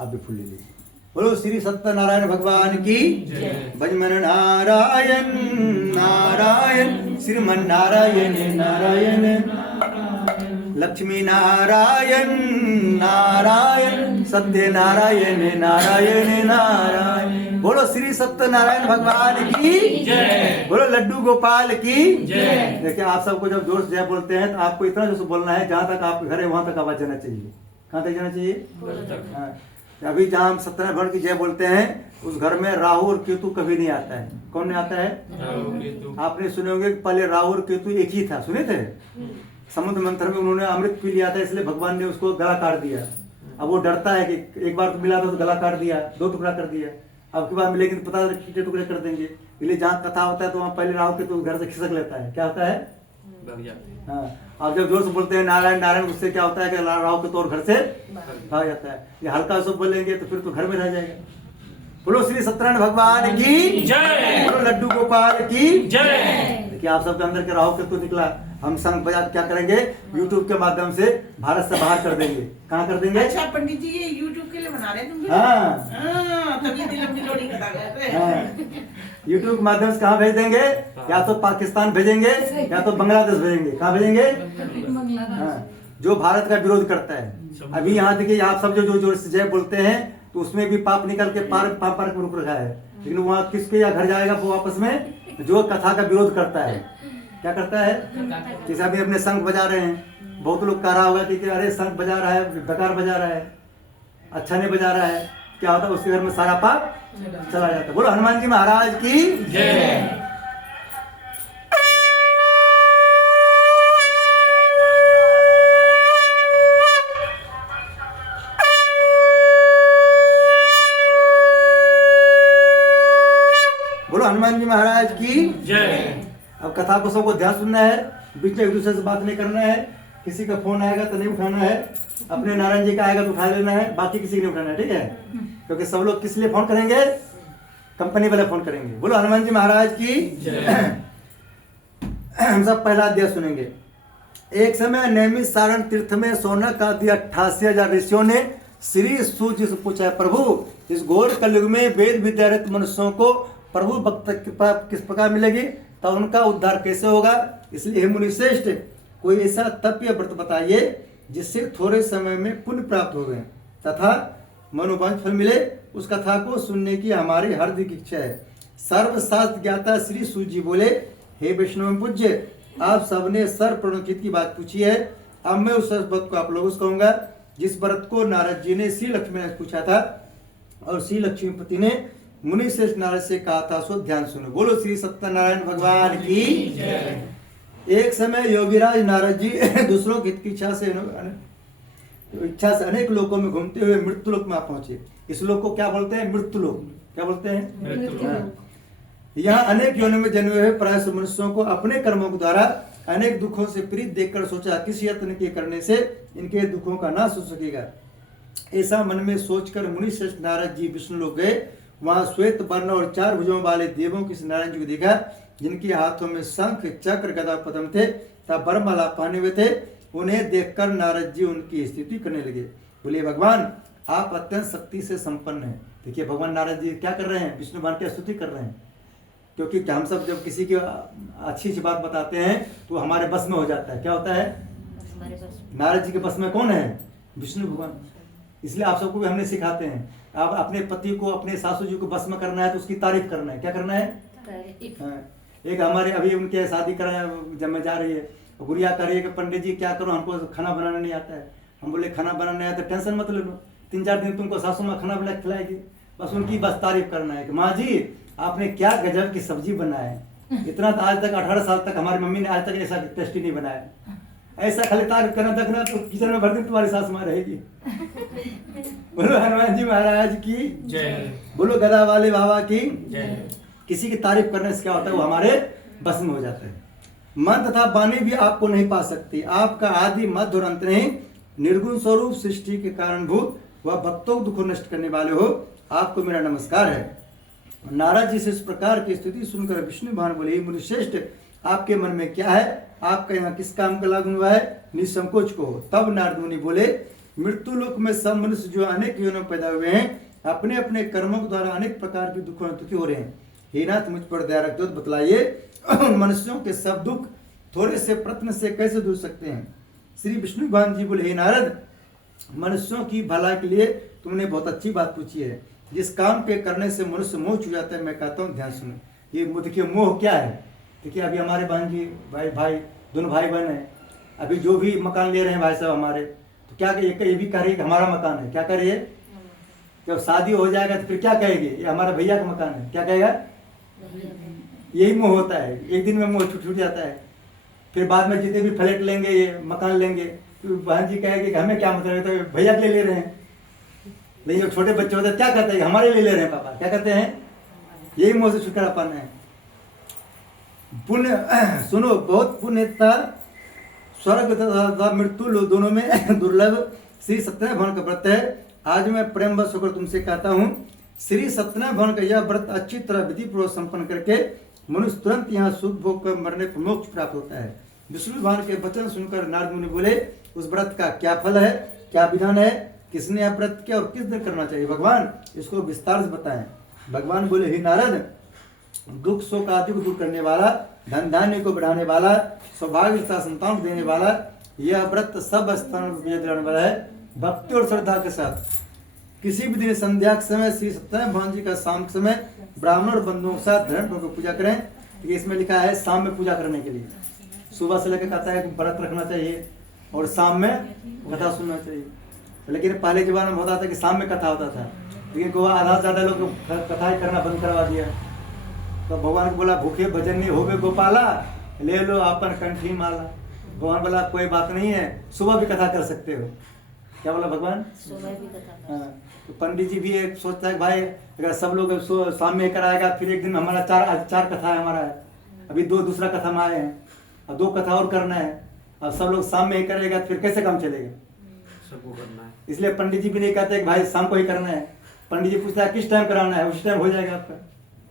आप भी फूल ले लीजिए। बोलो श्री सत्यनारायण भगवान की भजमन नारायण नारायण श्रीमन नारायण नारायण लक्ष्मी नारायण नारायण सत्य नारायण नारायण नारायण। बोलो श्री सत्यनारायण भगवान की बोलो लड्डू गोपाल की देखिए आप सबको जब जोर से जय बोलते हैं तो आपको इतना जोर से बोलना है जहां तक आपके घर है वहां तक आवाज जाना चाहिए। कहां तक जाना चाहिए? हाँ। अभी जहाँ हम सत्यनारायण भगवान की जय बोलते हैं उस घर में राहु और केतु कभी नहीं आता है। कौन नहीं आता है? आपने सुने होंगे कि पहले राहु और केतु एक ही था, सुने थे? समुद्र मंथन में उन्होंने अमृत पी लिया था, इसलिए भगवान ने उसको गला काट दिया। अब वो डरता है कि एक बार तो मिला था तो गला काट दिया, 2 टुकड़ा कर दिया, अब की बार मिलेगी तो पता कितने टुकड़े कर देंगे। इसलिए जहाँ कथा होता है तो वहाँ पहले राहु केतु घर से खिसक लेता है। क्या होता है? हाँ। आप जब जोर से बोलते हैं नारायण नारायण, उससे क्या होता है कि राहु केतु और घर से भाग जाता है। ये हल्का से बोलेंगे तो फिर तो घर में रह जाएगा। बोलो श्री सत्यनारायण भगवान की जय, बोलो लड्डू गोपाल की जय। देखिए आप सबके अंदर के राहु केतु निकला, हम संग बजा क्या करेंगे? YouTube के माध्यम से भारत से बाहर कर देंगे। कहाँ कर देंगे? अच्छा पंडित जी ये YouTube के लिए बना रहे हैं तुम? हाँ तभी दिल अपनी लोड़ी कटा गए। YouTube के माध्यम से कहाँ भेज देंगे? या तो पाकिस्तान भेजेंगे या तो बांग्लादेश भेजेंगे। कहाँ भेजेंगे? हाँ, जो भारत का विरोध करता है। अभी यहाँ देखिए आप सब जो जो जय बोलते हैं तो उसमें भी पाप निकल के पाप में रुक रखा है, लेकिन वहाँ किसके या घर जाएगा वो वापस में? जो कथा का विरोध करता है। क्या करता है? जैसे अभी अपने शंख बजा रहे हैं, बहुत लोग कह रहा होगा कि अरे शंख बजा रहा है, बेकार बजा रहा है, अच्छा नहीं बजा रहा है। क्या होता है? उसके घर में सारा पाप चला जाता है। बोलो हनुमान जी महाराज की जय। बोलो हनुमान जी महाराज की जय। अब कथा को सबको ध्यान सुनना है, बीच में एक दूसरे से बात नहीं करना है। किसी का फोन आएगा तो नहीं उठाना है, अपने नारायण जी का आएगा तो उठा लेना है, बाकी किसी को नहीं उठाना है, ठीक है? क्योंकि सब लोग किस लिए फोन करेंगे? कंपनी वाले फोन करेंगे। बोलो हनुमान जी महाराज की जय। हम सब पहला अध्याय सुनेंगे। एक समय नैमिष सारण तीर्थ में सोनक आदि 88,000 ऋषियों ने श्री सूर्य से पूछा, प्रभु इस घोर कलयुग में वेद विद्यारत मनुष्यों को प्रभु भक्त कृपा किस प्रकार मिलेगी, तब उनका उद्धार कैसे होगा? इसलिए हे मुनिश्रेष्ठ कोई ऐसा तप या व्रत बताइए जिससे थोड़े समय में पुण्य प्राप्त हो गए तथा मनोवांछ फल मिले। उस कथा को सुनने की हमारी हार्दिक इच्छा है। सर्वशास्त्र ज्ञाता श्री सूर्य जी बोले, हे वैष्णव पूज्य, आप सबने सर्वप्रणोचित की बात पूछी है। अब मैं उस व्रत को आप लोगों से कहूंगा जिस व्रत को नारद जी ने श्री लक्ष्मी ने पूछा था और श्री लक्ष्मीपति ने मुनि श्रेष्ठ नारद से कहा था, सो ध्यान सुनो। बोलो श्री सत्यनारायण भगवान की जय। एक समय योगीराज नारद जी दूसरों की इच्छा से अनेक लोकों में घूमते हुए मृत्यु लोक में पहुंचे। इस लोक को क्या बोलते हैं? मृत्यु लोक। क्या बोलते हैं? यहाँ अनेक योनि में जन्मे हुए प्राय मनुष्यों को अपने कर्मों के द्वारा अनेक दुखों से पीड़ित देखकर सोचा, किस यत्न के करने से इनके दुखों का नाश हो सकेगा। ऐसा मन में सोचकर मुनि श्रेष्ठ नारद जी विष्णु लोक गए। वहां श्वेत वर्ण और 4 भुजों वाले देवों की नारायण जी को देखा, जिनके हाथों में शंख चक्र गदा पद्म थे तथा वरमाला पहने हुए थे। उन्हें देखकर नारद जी उनकी स्तुति करने लगे। बोले भगवान आप अत्यंत शक्ति से संपन्न हैं। देखिए भगवान नारद जी क्या कर रहे हैं? विष्णु भगवान की स्तुति कर रहे हैं, क्योंकि हम सब जब किसी की अच्छी बात बताते हैं तो हमारे बस में हो जाता है। क्या होता है? नारद जी के बस में कौन है? विष्णु भगवान। इसलिए आप सबको भी हमने सिखाते हैं, आप अपने पति को अपने सासू जी को बस में करना है तो उसकी तारीफ करना है। क्या करना है? एक हमारे अभी उनके शादी कराने जब मैं जा रही है, गुड़िया कह रही है कि पंडित जी क्या करूं, हमको खाना बनाना नहीं आता है। हम बोले खाना बनाना नहीं आता, टेंशन मत ले लो, 3-4 दिन तुमको सासू माँ खाना बना खिलाएगी। बस उनकी बस तारीफ करना है कि माँ जी आपने क्या गजब की सब्जी बनाया है। इतना तो आज तक 18 साल तक हमारी मम्मी ने आज तक ऐसा टेस्टी नहीं बनाया। ऐसा खाली तारीफ करना देखना तो किचन में भर दिन तुम्हारी सास माँ रहेगी। बोलो हनुमान जी महाराज की जय। बोलो गदा वाले बाबा की जय। किसी की तारीफ करने से क्या होता है? वो हमारे बस में हो जाता है। मन तथा वाणी भी आपको नहीं पा सकती। आपका आदि मध्य और अंत नहीं, निर्गुण स्वरूप सृष्टि के कारणभूत वह भक्तों को दुख नष्ट करने वाले हो। आपको मेरा नमस्कार है। नारद जी से इस प्रकार की स्थिति सुनकर विष्णु भगवान बोले, मुनिश्रेष्ठ आपके मन में क्या है? आपका यहाँ किस काम का लागू हुआ है? निसंकोच को। तब नारद मुनि बोले, मृत्यु लोक में सब मनुष्य जो अनेक योनियों में पैदा हुए हैं अपने अपने कर्मों के द्वारा अनेक प्रकार के दुखों में दुखी हो रहे हैं। हे नाथ मुझ पर दया रखते हो, बतलाइए उन मनुष्यों के सब दुख थोड़े से प्रश्न से कैसे दूर सकते हैं। श्री विष्णु भगवान जी बोले, हे नारद, मनुष्यों की भलाई के लिए तुमने बहुत अच्छी बात पूछी है। जिस काम के करने से मनुष्य मोह छू जाता है, मैं कहता हूँ ध्यान सुनो। ये देखिए मोह क्या है। देखिए अभी हमारे बहन जी भाई दोनों भाई बहन हैं, अभी जो भी मकान ले रहे हैं भाई साहब हमारे, तो क्या ये भी कह रही है कि हमारा मकान है। क्या कह रही है? जब शादी हो जाएगा तो फिर क्या कहेगी? ये हमारा भैया का मकान है। क्या कहेगा? यही मोह होता है। एक दिन में मोह छूट जाता है। फिर बाद में जितने भी फ्लैट लेंगे, ये मकान लेंगे, तो बहन जी कहेगी कि हमें क्या मतलब है, तो भैया के लिए ले रहे हैं। लेकिन जो छोटे बच्चे होते हैं क्या कहते हैं? हमारे लिए ले रहे हैं पापा। क्या कहते हैं? यही मोह से छुटकारा पाना है। पुण्य सुनो, बहुत पुण्य था स्वर्ग तथा मृत्यु दोनों में दुर्लभ श्री सत्यनारायण भगवान का व्रत है। आज मैं प्रेम बस होकर तुमसे कहता हूँ, श्री सत्यनारायण भगवान का यह व्रत अच्छी तरह विधि पूर्वक संपन्न करके मनुष्य तुरंत यहाँ सुख भोग कर मरने पर मोक्ष प्राप्त होता है। विष्णु भगवान के वचन सुनकर नारद मुनि बोले, उस व्रत का क्या फल है, क्या विधान है, किसने यह व्रत किया और किस दिन करना चाहिए? भगवान इसको विस्तार से बताएं। भगवान बोले, हे नारद, दुख शोक आदि को दूर करने वाला, धन धान्य को बढ़ाने वाला, सौभाग्य तथा संतान को देने वाला, यह व्रत सब स्थानों पर विजय दिलाने वाला है। भक्ति और श्रद्धा के साथ किसी भी दिन संध्या के समय श्री सत्यनारायण भगवान जी का शाम के समय ब्राह्मण और बंधुओं के साथ धर्म को पूजा करें। तो इसमें लिखा है शाम में पूजा करने के लिए। सुबह से लेकर कहता है कि व्रत रखना चाहिए और शाम में कथा सुनना चाहिए। लेकिन पहले जमाने में होता था कि शाम में कथा होता था, लेकिन आधा से ज्यादा लोग कथा ही करना बंद करवा दिया। तो भगवान को बोला, भूखे भजन नहीं होवे गोपाला, ले लो अपन कंठी माला। भगवान बोला, कोई बात नहीं है, सुबह भी कथा कर सकते हो। क्या बोला भगवान? सुबह भी कथा। हाँ, तो पंडित जी भी एक सोचता है भाई अगर सब लोग शाम में कराएगा, फिर एक दिन हमारा चार कथा है हमारा है, अभी दूसरा कथा में आए हैं, अब 2 कथा और करना है। अब सब लोग शाम में ही करेगा तो फिर कैसे काम चलेगा? सबको करना है। इसलिए पंडित जी भी नहीं कहते कि भाई शाम को ही करना है। पंडित जी पूछता है किस टाइम कराना है, उस टाइम हो जाएगा आपका।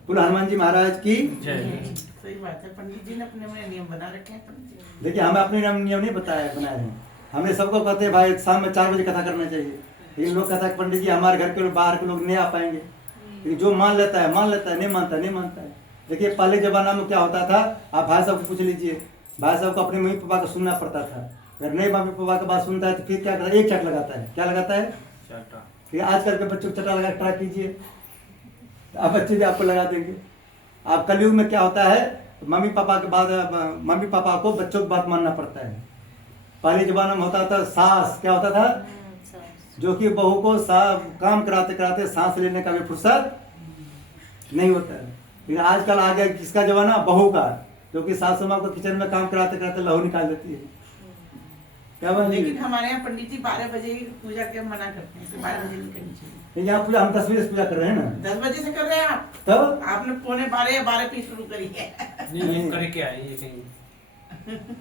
बोलो हनुमान जी महाराज की जय। सही बात है, पंडित जी ने अपने नियम बना रखे हैं। देखिए हमें अपने नियम नहीं बनाए हैं। हमने सबको कहते हैं भाई शाम में 4 बजे कथा करना चाहिए, लेकिन लोग कहता है पंडित जी हमारे घर के लोग बाहर के लोग नहीं आ पाएंगे। लेकिन जो मान लेता है, नहीं मानता है। देखिए पहले जमाना में क्या होता था, आप भाई साहब को पूछ लीजिए, भाई साहब को अपने मम्मी पापा को सुनना पड़ता था। अगर नहीं मम्मी पापा की बात सुनता है तो फिर क्या करता है? एक चट लगाता है। क्या लगाता है? चटा। फिर आजकल के बच्चों को चटा लगा ट्राई कीजिए, आप बच्चे भी आपको लगा देंगे। आप कलयुग में क्या होता है, मम्मी पापा के बाद मम्मी पापा को बच्चों की बात मानना पड़ता है। पहले जमाना में होता था सास, क्या होता था, जो कि बहू को काम कराते कराते सांस लेने का भी फुर्सत नहीं होता है। लेकिन आजकल आ गया किसका जमाना? बहू का, जो कि सासू माँ को किचन में काम कराते कराते लहू निकाल देती है। क्या बात? लेकिन हमारे यहाँ पंडित जी 12 बजे ही पूजा के मना करते हैं, 12 बजे नहीं करनी चाहिए। यहाँ पूजा हम 10 बजे से पूजा कर रहे हैं ना। 10 बजे से कर रहे हैं आप? तब आपने 12:15 या 12 पे शुरू करी है। नहीं करके आए ये कहीं।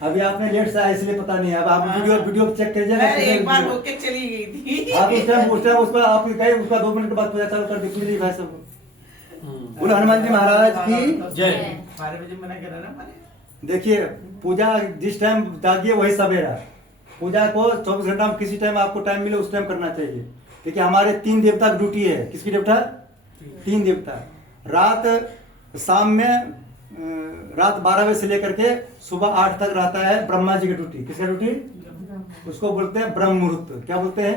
अभी आपने लेट से आया इसलिए पता नहीं है। अब आप वीडियो चेक करिएगा। एक बार होके चली गई थी। आप उस टाइम उसका आप कहे उसका 2 मिनट के बाद पूजा चालू कर दी पूरी भाई सब। बोलो हनुमान जी महाराज की जय। 12 बजे मना करा ना हमारे। देखिए पूजा जिस टाइम जागिए वही सवेरा। पूजा को 24 घंटा में किसी टाइम आपको टाइम मिले उस टाइम करना चाहिए। देखिए हमारे 3 देवता की ड्यूटी है। किसकी देवता? 3 देवता। शाम में रात 12 बजे से लेकर के सुबह 8 तक रहता है ब्रह्मा जी की ड्यूटी। किसका ड्यूटी? उसको बोलते हैं ब्रह्म मुहूर्त। क्या बोलते हैं?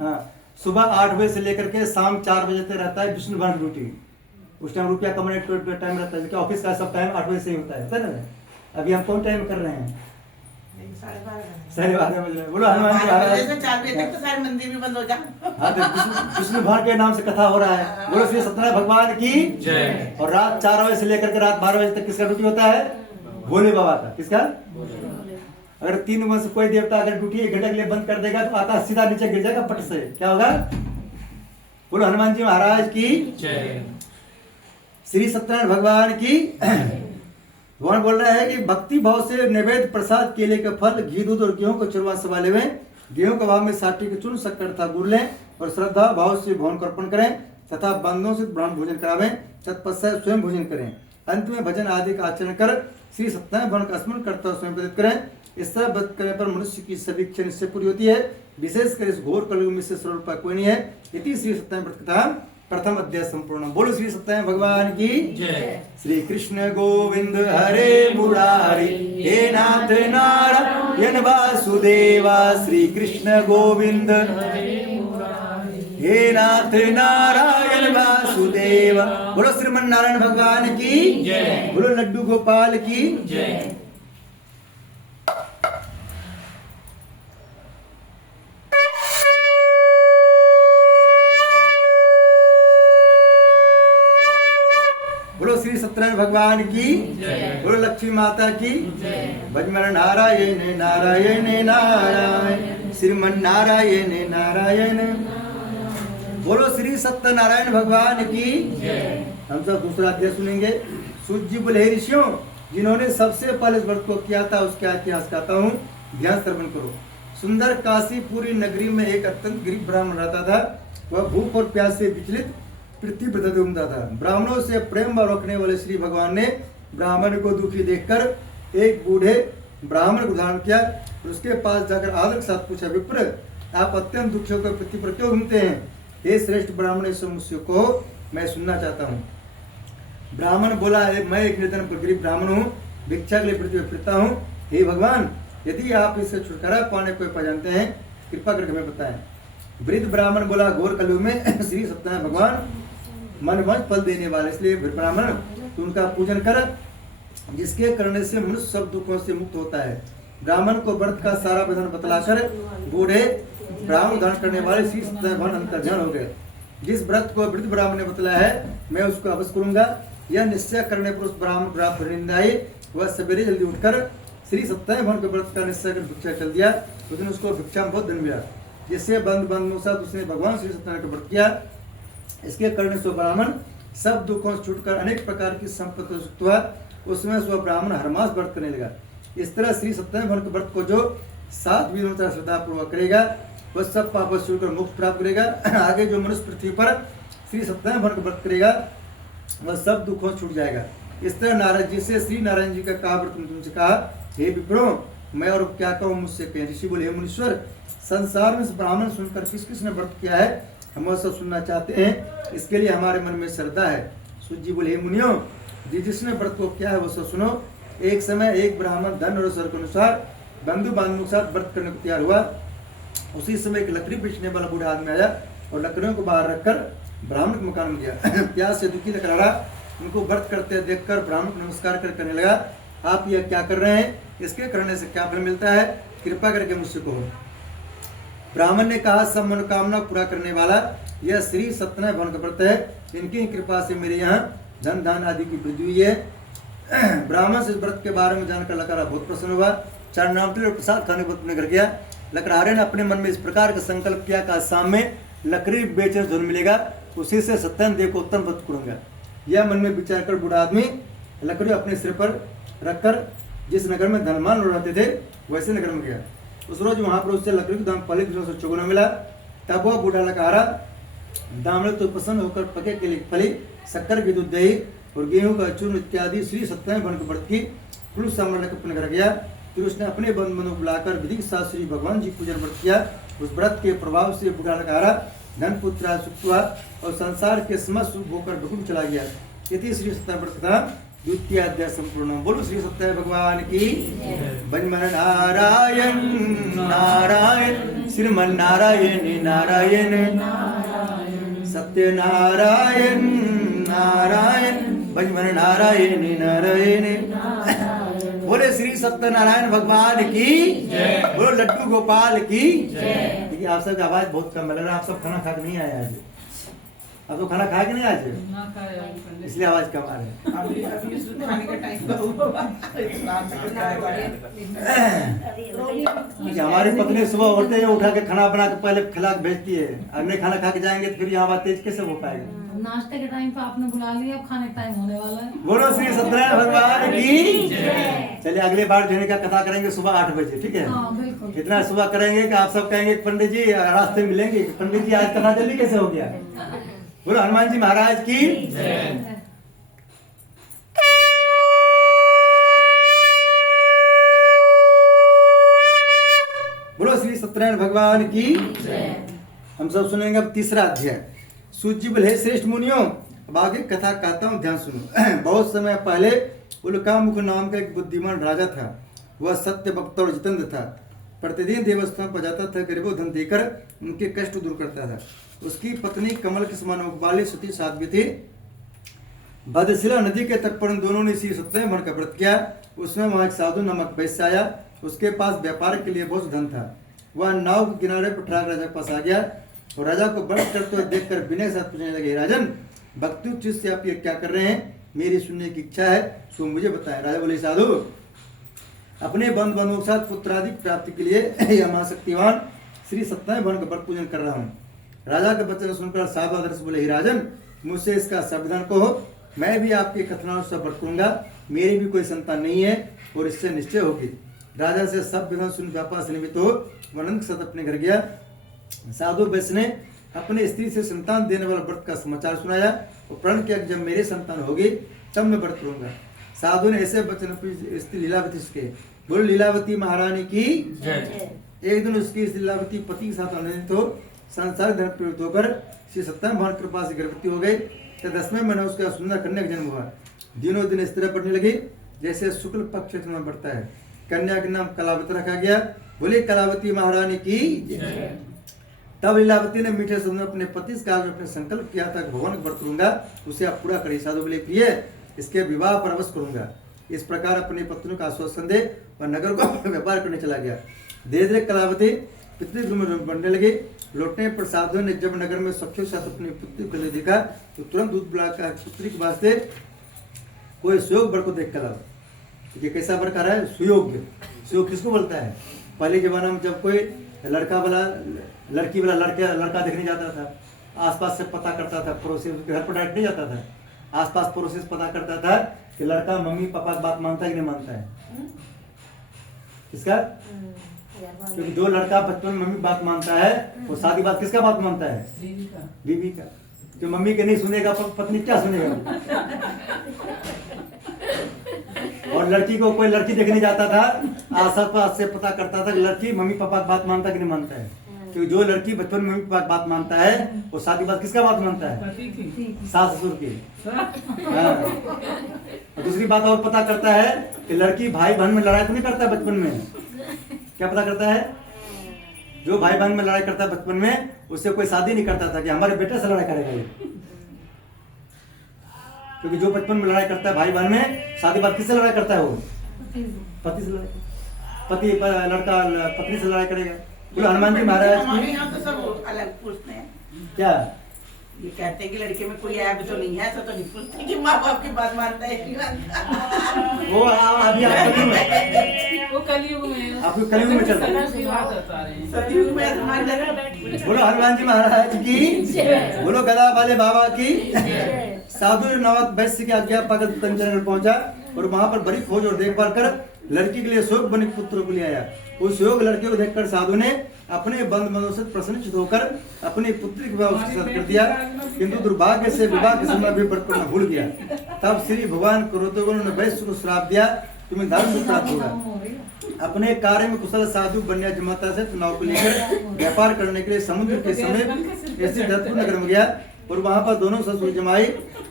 हाँ, सुबह 8 बजे से लेकर के शाम 4 बजे तक रहता है विष्णु भगवान की ड्यूटी। उस टाइम रुपया कमाने का टाइम रहता है। ऑफिस का सब टाइम 8 बजे से ही होता है ना। अभी हम कौन टाइम कर रहे हैं? 12:30 बज रहे। बोलो हनुमान जी महाराज। 4 बजे तक तो सारे मंदिर भी बंद हो जाए। हाँ, तो विष्णु भगवान के नाम से कथा हो रहा है। बोलो श्री सत्यनारायण भगवान की जय। और रात 4 बजे से लेकर के रात 12 बजे तक किसका ड्यूटी होता है? भोले बाबा का। किसका? अगर 3 में से कोई देवता अगर ड्यूटी 1 घंटे के लिए बंद कर देगा तो आकाश सीधा नीचे गिर जाएगा पट से। क्या होगा? बोलो हनुमान जी महाराज की जय। श्री सत्यनारायण भगवान की। भगवान बोल रहा है कि भक्ति भाव से नैवेद्य प्रसाद केले का फल घी दूध और गेहूं को चूरमा से वाले हुए गेहूं के भाव में 60 के चूर्ण शक्कर तथा गुड़ लें और श्रद्धा भाव से भवन को अर्पण करें तथा बंधुओं से ब्राह्मण भोजन करावें। तत्पश्चात स्वयं भोजन करें। अंत में भजन आदि का आचरण कर श्री सत्यनारायण भगवान का स्मरण करते हुए स्वयं व्यतीत करें। इस तरह व्रत करने पर मनुष्य की सभी इच्छा निश्चय पूरी होती है। विशेषकर इस घोर कलयुग में से सरल उपाय कोई नहीं है। इति श्री सत्यनारायण व्रत कथा प्रथम अध्याय संपूर्ण। बोलो श्री सत्यनारायण भगवान की जय। श्री कृष्ण गोविंद हरे मुरारी हे नाथ नारायण वासुदेवा। श्री कृष्ण गोविंद हे नाथ नारायण वासुदेवा। बोलो श्रीमन नारायण भगवान की जय। बोलो लड्डू गोपाल की जय। बोलो श्री सत्यनारायण भगवान की जय। बोलो लक्ष्मी माता की भजमन नारायण नारायण नारायण श्रीमन नारायण नारायण। बोलो श्री सत्यनारायण भगवान की जय। हम सब दूसरा अध्याय सुनेंगे। सूत जी बोले, हे ऋषियों, जिन्होंने सबसे पहले इस व्रत को किया था उसका इतिहास कहता हूँ, ध्यान श्रवण करो। सुंदर काशीपुरी नगरी में एक अत्यंत गरीब ब्राह्मण रहता था। वह भूख और प्यास से विचलित पृथ्वी पर घूमता था। ब्राह्मणों से प्रेम रखने वाले श्री भगवान ने ब्राह्मण को दुखी देखकर एक बूढ़े ब्राह्मण को धारण किया। उसके पास जाकर आदर के साथ पूछा, विप्र, आप अत्यंत दुखी होकर पृथ्वी पर क्यों घूमते हैं? हे श्रेष्ठ ब्राह्मण, इस समस्या को मैं सुनना चाहता हूँ। ब्राह्मण बोला, मैं एक निर्धन गरीब ब्राह्मण हूँ, भिक्षा के लिए पृथ्वी पर फिरता हूँ। हे भगवान, यदि आप इससे छुटकारा पाने को उपाय जानते हैं, कृपा करके हमें बताएं। वृद्ध ब्राह्मण बोला, घोर कलयुग में श्री सत्यनारायण भगवान मनवंत फल देने वाले, इसलिए ब्राह्मण तू उनका पूजन कर, जिसके करने से मनुष्य सब दुखों से मुक्त होता है। ब्राह्मण को व्रत का सारा विधान बतलाकर बूढ़े ब्राह्मण धारण करने वाले श्री सत्यनारायण भगवान अंतर्ध्यान हो गए। जिस व्रत को वृद्ध ब्राह्मण ने बतलाया है, मैं उसको अवश्य करूंगा। यह निश्चय करने पर उस ब्राह्मण को निंदा आई। वह सवेरे जल्दी उठकर श्री सत्यनारायण भगवान के व्रत का निश्चय कर भिक्षा चल दिया। उस दिन उसको भिक्षा में बहुत धन मिला, जिससे बंद साथ उसने भगवान श्री सत्यनारायण का व्रत किया। इसके करने से ब्राह्मण सब दुखों से छूटकर अनेक प्रकार की संपत्ति युक्त हुआ। उसमें वह ब्राह्मण हर मास व्रत करने लगा। इस तरह श्री सत्यनारायण भगवान के व्रत को जो 7 विधियों से श्रद्धा पूर्वक करेगा, वह सब पापों से छूटकर मुक्त प्राप्त करेगा। आगे जो मनुष्य पृथ्वी पर श्री सत्यनारायण भगवान का व्रत करेगा, वह सब दुखों से छूट जाएगा। इस तरह नारद जी से श्री नारायण जी का कहा व्रत तुमसे कहा, हे विप्रो, मैं और क्या कहूँ, मुझसे कहें। ऋषि बोले, हे मुनीश्वर, संसार में ब्राह्मण सुनकर किस किस ने व्रत किया है, हम वह सब सुनना चाहते हैं। इसके लिए हमारे मन में श्रद्धा है। सूत जी बोले, हे मुनियों, जिसने व्रत को किया है वो सब सुनो। एक समय एक ब्राह्मण धन और स्वर के अनुसार बंधु बांधवों के साथ व्रत करने को तैयार हुआ। उसी समय एक लकड़ी बेचने वाला बूढ़ा आदमी आया और लकड़ियों को बाहर रखकर ब्राह्मण के मकान में गया। प्यास से दुखी लकड़हारा उनको व्रत करते देखकर ब्राह्मण को नमस्कार करने लगा, आप यह क्या कर रहे हैं? इसके करने से क्या फल मिलता है? कृपा करके मुझसे कहो। ब्राह्मण ने कहा, सब मनोकामना पूरा करने वाला यह श्री सत्यनारायण भगवान का व्रत है। इनकी कृपा से मेरे यहाँ धन दान आदि की वृद्धि हुई है। ब्राह्मण से इस व्रत के बारे में जानकर लकड़हारा बहुत प्रसन्न हुआ। 4 नामतले और प्रसाद खाने को अपने घर गया। लकड़हारे ने अपने मन में इस प्रकार का संकल्प किया कि शाम में लकड़ी बेचने धन मिलेगा, उसी से सत्यनारायण देव को उत्तम व्रत करूंगा। यह मन में विचार कर बूढ़ा आदमी लकड़ी अपने सिर पर रखकर जिस नगर में धनवान लोग रहते थे वैसे नगर में गया। उस रोज वहां पर उससे लकड़ी का दाम पहले दिनों से चौगुना मिला। तब वह बूढ़ा लकड़हारा दामले तो प्रसन्न होकर पके के लिए फली, शक्कर की दूध, दही और गेहूं का चूर्ण इत्यादि श्री सत्यनारायण भगवान के व्रत की पुरुष सामान लेकर अपने घर गया। फिर उसने अपने बंधु को बुलाकर विधि के साथ श्री भगवान जी पूजन व्रत किया। उस व्रत के प्रभाव से बूढ़ा लकड़हारा धन पुत्र सुख हुआ और संसार के समस्त सुख होकर ढुकुम चला गया। यदि श्री सत्यनारायण व्रत कथा द्वितीय अध्याय संपूर्ण। बोलो श्री सत्यनारायण भगवान की। भजमन नारायण नारायण श्रीमन नारायण नारायण सत्यनारायण नारायण भजमन नारायण नारायण। बोले श्री सत्यनारायण भगवान की। बोलो लड्डू गोपाल की। देखिए आप सबकी आवाज बहुत कम लग रहा है। आप सब खाना खा के नहीं आए आज? आप तो खाना खा के नहीं आज? इसलिए आवाज कम आ रही है। अभी खाने का टाइम हमारी पत्नी सुबह उठते ही उठा के खाना बना के पहले खिला के भेजती है। अगले खाना खा के जाएंगे तो फिर यहाँ बात तेज कैसे हो पाएगा? नाश्ते के टाइम पे आपने बुला लिया, अब खाने का टाइम होने वाला है। बोलो श्री सत्यनारायण भगवान की। चलिए अगले बार देने का कथा करेंगे सुबह 8 बजे, ठीक है? हाँ, बिल्कुल। इतना सुबह करेंगे कि आप सब कहेंगे पंडित जी रास्ते मिलेंगे। पंडित जी आज कथा जल्दी कैसे हो गया? बोलो हनुमान जी महाराज की। सत्यनारायण भगवान की। हम सब सुनेंगे अब तीसरा अध्याय। सूची बोले, श्रेष्ठ मुनियों, अब आगे कथा कहता हूँ, ध्यान सुनो। बहुत समय पहले उल्कामुख नाम का एक बुद्धिमान राजा था। वह सत्य वक्ता और जितेंद्र था। प्रतिदिन देवस्थान पर जाता था, गरीबों धन देकर उनके कष्ट दूर करता था। उसकी पत्नी कमल के समान मुख वाली सती साध्वी थी। भद्रशिला नदी के तट पर उन दोनों ने श्री सत्यनारायण भगवान का व्रत किया। उसमें वहां एक साधु नामक वैश्य आया। उसके पास व्यापार के लिए बहुत धन था। वह नाव के किनारे पर ठहरा राजा के पास आ गया और राजा को व्रत करते हुए देखकर विनय के साथ पूछने लगे, राजन, भक्ति उचित से आप ये क्या कर रहे हैं? मेरी सुनने की इच्छा है, सो मुझे बताएं। राजा बोले, साधु, अपने बंधुओं के साथ पुत्रादि प्राप्ति के लिए यह महाशक्तिवान श्री सत्यनारायण भगवान का व्रत पूजन कर रहा हूँ। राजा के वचन सुनकर साधु आदर से बोले, हे राजन, मुझसे इसका संविधान कहो, मैं भी आपके कथनानुसार सब व्रत करूंगा। मेरी भी कोई संतान नहीं है और इससे निश्चय होगी। राजा से सब विधान सुन व्यापार से निमित्त हो वनंद के साथ अपने घर गया। साधु वैश्य ने अपने स्त्री से संतान देने वाला व्रत का समाचार सुनाया और प्रण किया कि जब मेरी संतान होगी तब मैं व्रत करूंगा। साधु ने ऐसे वचन अपनी स्त्री लीलावती से कहे। बोलो, लीलावती महारानी की जय। एक दिन उसकी लीलावती पति के साथ आनंदित हो संसार धन प्रवृत्त होकर श्री सत्यनारायण भगवान कृपा से गर्भवती हो गई। 10वें महीने उसका सुंदर कन्या का जन्म हुआ। दिनों दिन स्थिर बढ़ने लगी जैसे शुक्ल पक्ष में बढ़ता है। कन्या का नाम कलावती रखा गया। बोले, कलावती महारानी की। तब लीलावती ने मीठे शब्द में अपने पति से कहा, अपने संकल्प किया था कि भगवान का व्रत करूंगा, उसे आप पूरा करिए। साधु बोले, प्रिय, इसके विवाह पर अवश्य करूंगा। इस प्रकार अपनी पत्नी का आश्वासन दे वह नगर को व्यापार करने चला गया। धीरे धीरे कलावती पितृगृह में बढ़ने लगी। लौटने पर साधु ने जब नगर में सखियों के साथ अपनी पुत्री को ले देखा तो तुरंत दूध बुलाकर पुत्री के वास्ते कोई सुयोग वर को देख कर लाओ। ये कैसा वर है? सुयोग्य। सुयोग किसको बोलता है? पहले जमाना में जब कोई लड़का वाला लड़की वाला लड़का देखने जाता था, आसपास से पता करता था, पड़ोसी उसके घर पर डायरेक्ट नहीं जाता था, आसपास पड़ोसी से पता करता था कि लड़का मम्मी पापा की बात मानता है कि नहीं मानता है। किसका? क्योंकि जो लड़का बचपन में मम्मी बात मानता है वो शादी बात किसका बात मानता है? बीवी का। जो मम्मी के नहीं सुनेगा पत्नी क्या सुनेगा? और लड़की को कोई लड़की देखने जाता था, आसपास से पता करता था कि लड़की मम्मी पापा की बात मानता है कि नहीं मानता है। क्योंकि जो लड़की बचपन में मम्मी पापा की बात मानता है वो शादी बात किसका बात मानता है? सास ससुर की। और दूसरी बात और पता करता है कि लड़की भाई बहन में लड़ाई तो नहीं करता है बचपन में। क्या पता करता है? जो भाई बहन में लड़ाई करता है बचपन में, उससे कोई शादी नहीं करता था कि हमारे बेटे से लड़ाई करेगा ये। क्योंकि जो बचपन में लड़ाई करता है भाई बहन में, शादी बात किससे लड़ाई करता है? वो पति से लड़ाई। पति लड़का पत्नी से लड़ाई करेगा। बोलो, हनुमान जी महाराज हमारे यहाँ तो सब अलग पूछते हैं। क्या ये कहते हैं कि लड़के में कोई ऐप तो नहीं है, ऐसा तो नहीं पूछते कि माँ बाप की बात मानता है कि नहीं। वो अभी आप कलयुग में, वो कलयुग में, आपको कलयुग में चल रहा है। सतयुग में आसमान लगा। बोलो हनुमान जी महाराज की। बोलो गदा वाले बाबा की। साधु नवत वैश्य की आज्ञा पाकर कंचनगढ़ पहुंचा और वहां पर बड़ी खोज और देखभाल कर लड़की के लिए शोक बने पुत्र को ले आया। उस योग लड़के को देखकर साधु ने अपने बंद मनों से प्रसन्नचित होकर अपनी पुत्री का विवाह उसके साथ कर दिया। किंतु दुर्भाग्य से विवाह के समय भी व्रत करना भूल गया। तब श्री भगवान क्रोधोग्र ने वैश्य को श्राप दिया, तुम्हें धर्म प्राप्त होगा। अपने कार्य में कुशल साधु बन्या जमाता से नाव को लेकर व्यापार करने के लिए समुद्र के समीप ऐसे धरतपुर नगर में गया और वहां पर दोनों ससुर जमाई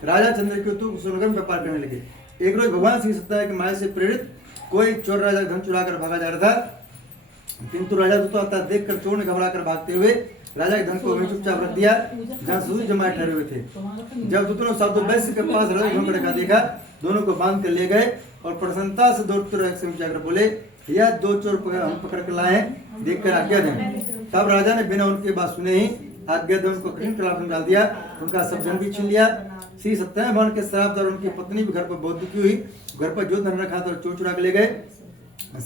राजा चंद्रकेतु सुनकर व्यापार करने लगे। एक रोज भगवान श्री सत्यनारायण की माया से प्रेरित कोई चोर राजा धन चुरा कर भागा जा रहा था। किंतु राजा दूता देखकर चोर ने घबरा कर भागते हुए राजा के धन को वहीं चुपचाप रख दिया जहाँ ससुर जमाए ठहरे हुए थे। जब दूतों ने साधु वैश्य के पास राजा घूम रखा देखा, दोनों को बांध कर ले गए और प्रसन्नता से दौड़ते जाकर बोले, यह दो चोर हम पकड़ कर लाए हैं, देख कर आज्ञा दें। तब राजा ने बिना उनकी बात सुने ही आज्ञा दे उनको कठिन कलाप में डाल दिया। उनका सब धन भी छीन लिया। श्री सत्यनारायण भगवान के श्राप द्वारा उनकी पत्नी भी घर पर बहुत दुखी हुई। घर पर जो धन रखा था चोर चुरा के ले गए।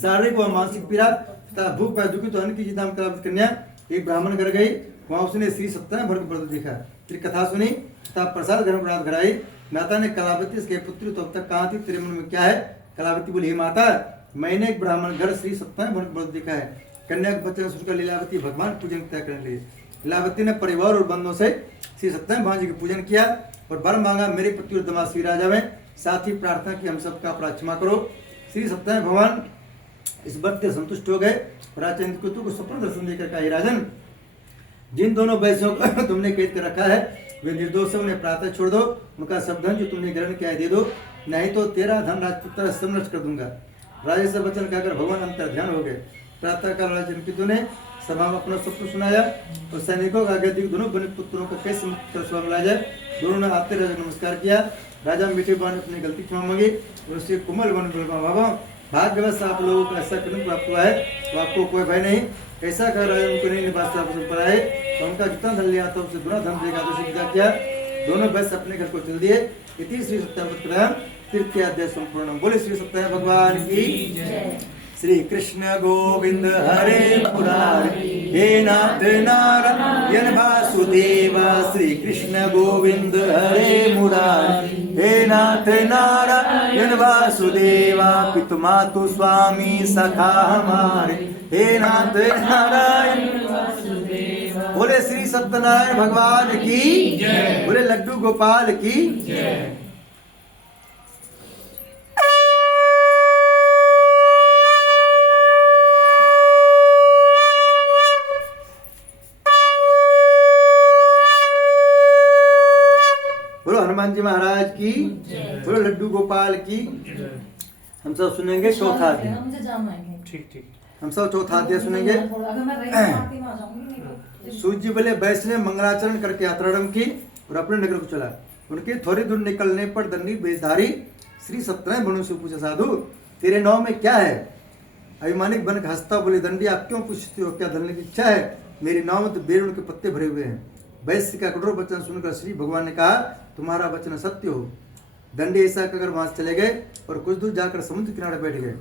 शारीरिक व मानसिक पीड़ा तथा भूख पर दुखी तो अन्न की चिंता में कन्या एक ब्राह्मण घर गई। वहां उसने श्री सत्यनारायण भगवान को व्रत देखा, फिर कथा सुनी तथा प्रसाद ग्रहण रात घर आई। माता ने कलावती इसके पुत्री तो अब तक कहाँ थी, तेरे मन में क्या है? कलावती बोली, हे माता, मैंने एक ब्राह्मण घर श्री सत्यनारायण भगवान को व्रत देखा है। कन्या के बच्चे सुनकर लीलावती भगवान पूजन तय करने लगी। लीलावती ने परिवार और बंधुओं से श्री सत्यनारायण भगवान जी का पूजन किया और वर मांगा, मेरे पति और दामाद श्री राजा में। साथ ही प्रार्थना की हम सबका अपराध क्षमा करो। श्री सत्यनारायण भगवान इस बात से संतुष्ट हो गए और राजचंद्रकेतु को स्वप्न दर्शन देकर कहा, हे राजन, जिन दोनों वैश्यों को तुमने कैद कर रखा है वे निर्दोष है, उन्हें प्रातः छोड़ दो, उनका सब धन जो तुमने ग्रहण किया है दे दो, नहीं तो तेरा धन राजपुत्र सब नष्ट कर दूंगा। राजा से वचन कहकर भगवान अंतर ध्यान हो गए। प्रातः काल राजचंद्रकेतु ने सभा में अपना स्वप्न सुनाया और सैनिकों का आगे दोनों बने पुत्रों को कैसे मुक्त कर सभा में लाया जाए। दोनों ने आते राजा नमस्कार किया। राजा मीठे बाण अपनी गलती क्षमा मांगी और उससे कोमल वन बाबा भाग्यवश आप लोगों को ऐसा कर्म प्राप्त हुआ है तो आपको कोई भय नहीं। ऐसा कर राजा उनको नहीं निवास पर आए तो उनका जितना धन लिया था उससे गुना धन देगा तो विदा किया। दोनों वैश्य अपने घर को चल दिए। इति श्री सत्यावत तृतीय अध्याय संपूर्ण। बोले श्री सत्य भगवान की। श्री कृष्ण गोविंद हरे मुरारी हे नाथ नारायण वासुदेव। श्री कृष्ण गोविंद हरे मुरारी हे नाथ नारायण वासुदेव। पितु मातु स्वामी सखा हमारे हे नाथ नारायण। बोले श्री सत्यनारायण भगवान की। बोले लड्डू गोपाल की। बोलो हनुमान जी महाराज की। बोलो लड्डू गोपाल की। हम सब सुनेंगे चौथा अध्याय। मुझे जाना है। ठीक ठीक। हम सब चौथा अध्याय सुनेंगे। अगर मैं रही पार्टी में आ जाऊंगी नहीं तो। सूर्य जी बोले वैश्य ने मंगलाचरण करके यात्रारंभ की और अपने नगर को चला। उनके थोड़ी दूर निकलने पर दंडी वेशधारी श्री सत्यनारायण बनु से पूछा, साधु तेरे नाव में क्या है? अभिमानिक बन हंसता बोले, दंडी आप क्यों पूछते हो, क्या धरने की इच्छा है? मेरी नाव में तो बेरुण के पत्ते भरे हुए हैं। वैश्य का कठोर वचन सुनकर श्री भगवान ने कहा, तुम्हारा वचन सत्य हो। दंडी ऐसा कहकर वहां से चले गए और कुछ दूर जाकर समुद्र किनारे बैठ गए।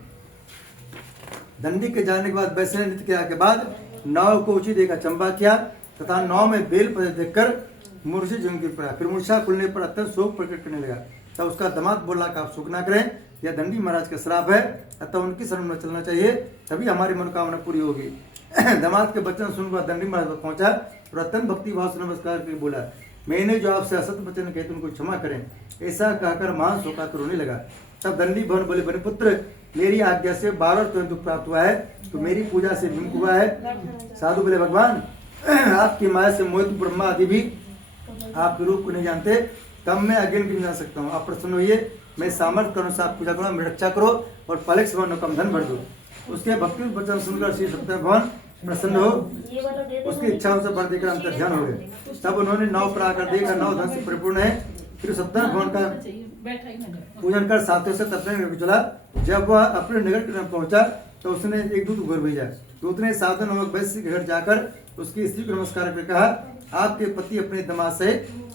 दंडी के जाने के बाद वैश्य ने नृत्य किया के बाद नाव को ऊंची देकर चंबा किया तथा नाव में बेल पत्ते देखकर मूर्छित जम गिर पड़ा। फिर मूर्छा खुलने पर अत्यंत शोक प्रकट करने लगा। तब उसका दामाद बोला कि आप शोक ना करें, यह दंडी महाराज का श्राप है, अतः उनकी शरण में चलना चाहिए, तभी हमारी मनोकामना पूरी होगी। दामाद के वचन सुनकर दंडी महाराज पर पहुंचा और अत्यंत भक्ति भाव से नमस्कार करके बोला, मैंने जो आपसे असत्य वचन कहे उनको क्षमा करें। ऐसा कहकर महान शोकातुर रोने लगा। तब दंडी भवन बोले, बने पुत्र, मेरी आज्ञा से 12 तुरंत दुख प्राप्त हुआ है, तो मेरी पूजा से विमुख हुआ है। साधु बोले, भगवान आपकी माया से मोहित ब्रह्मा आदि भी आपके रूप को नहीं जानते, तब मैं अज्ञान भी नहीं जान सकता हूँ। आप प्रसन्न होइए, मैं सामर्थ्य के अनुसार पूजा करूँ, मेरी रक्षा करो और पलक से कम धन भर दो। उसके भक्ति वचन सुनकर श्री सत्यनारायण भगवान प्रसन्न हो उसकी इच्छा से भर देकर अंतर ध्यान हो गए। तब उन्होंने नाव पर आकर देखा नाव धन से परिपूर्ण है। फिर सत्यनारायण भगवान का पूजन कर साथियों से अपने नगर चला। जब वह अपने नगर के पहुंचा तो उसने एक दूत घर भेजा। दूत ने साधु नामक वैश्य के घर जाकर उसकी स्त्री को नमस्कार करके कहा, आपके पति अपने दामाद से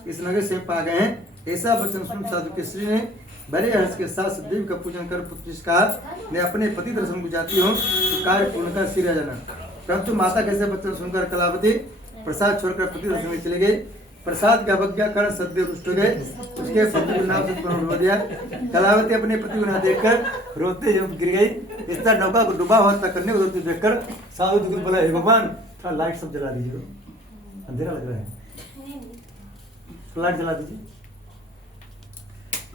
इस नगर से पा गए हैं। ऐसा वचन सुन साधु की स्त्री ने बड़े हर्ष के साथ सदैव का पूजन कर पुत्र से कहा, मैं अपने पति दर्शन को जाती हूँ तो कार्य पूर्ण कर सिर जाना। परंतु माता कैसे वचन सुनकर कलावती प्रसाद छोड़कर पति दर्शन में चले गए। प्रसाद का अवज्ञा कर सदैव रुष्ट हो गए। उसके पति को नाव से हो दिया। कलावती अपने पति को ना देखकर रोते गिर गई। इस तरह नौका को डूबा हुआ था कन्या को रोते देखकर साधु दुख बोला, हे भगवान थोड़ा लाइट सब जला दीजिए, अंधेरा लग रहा है, लाइट जला दीजिए।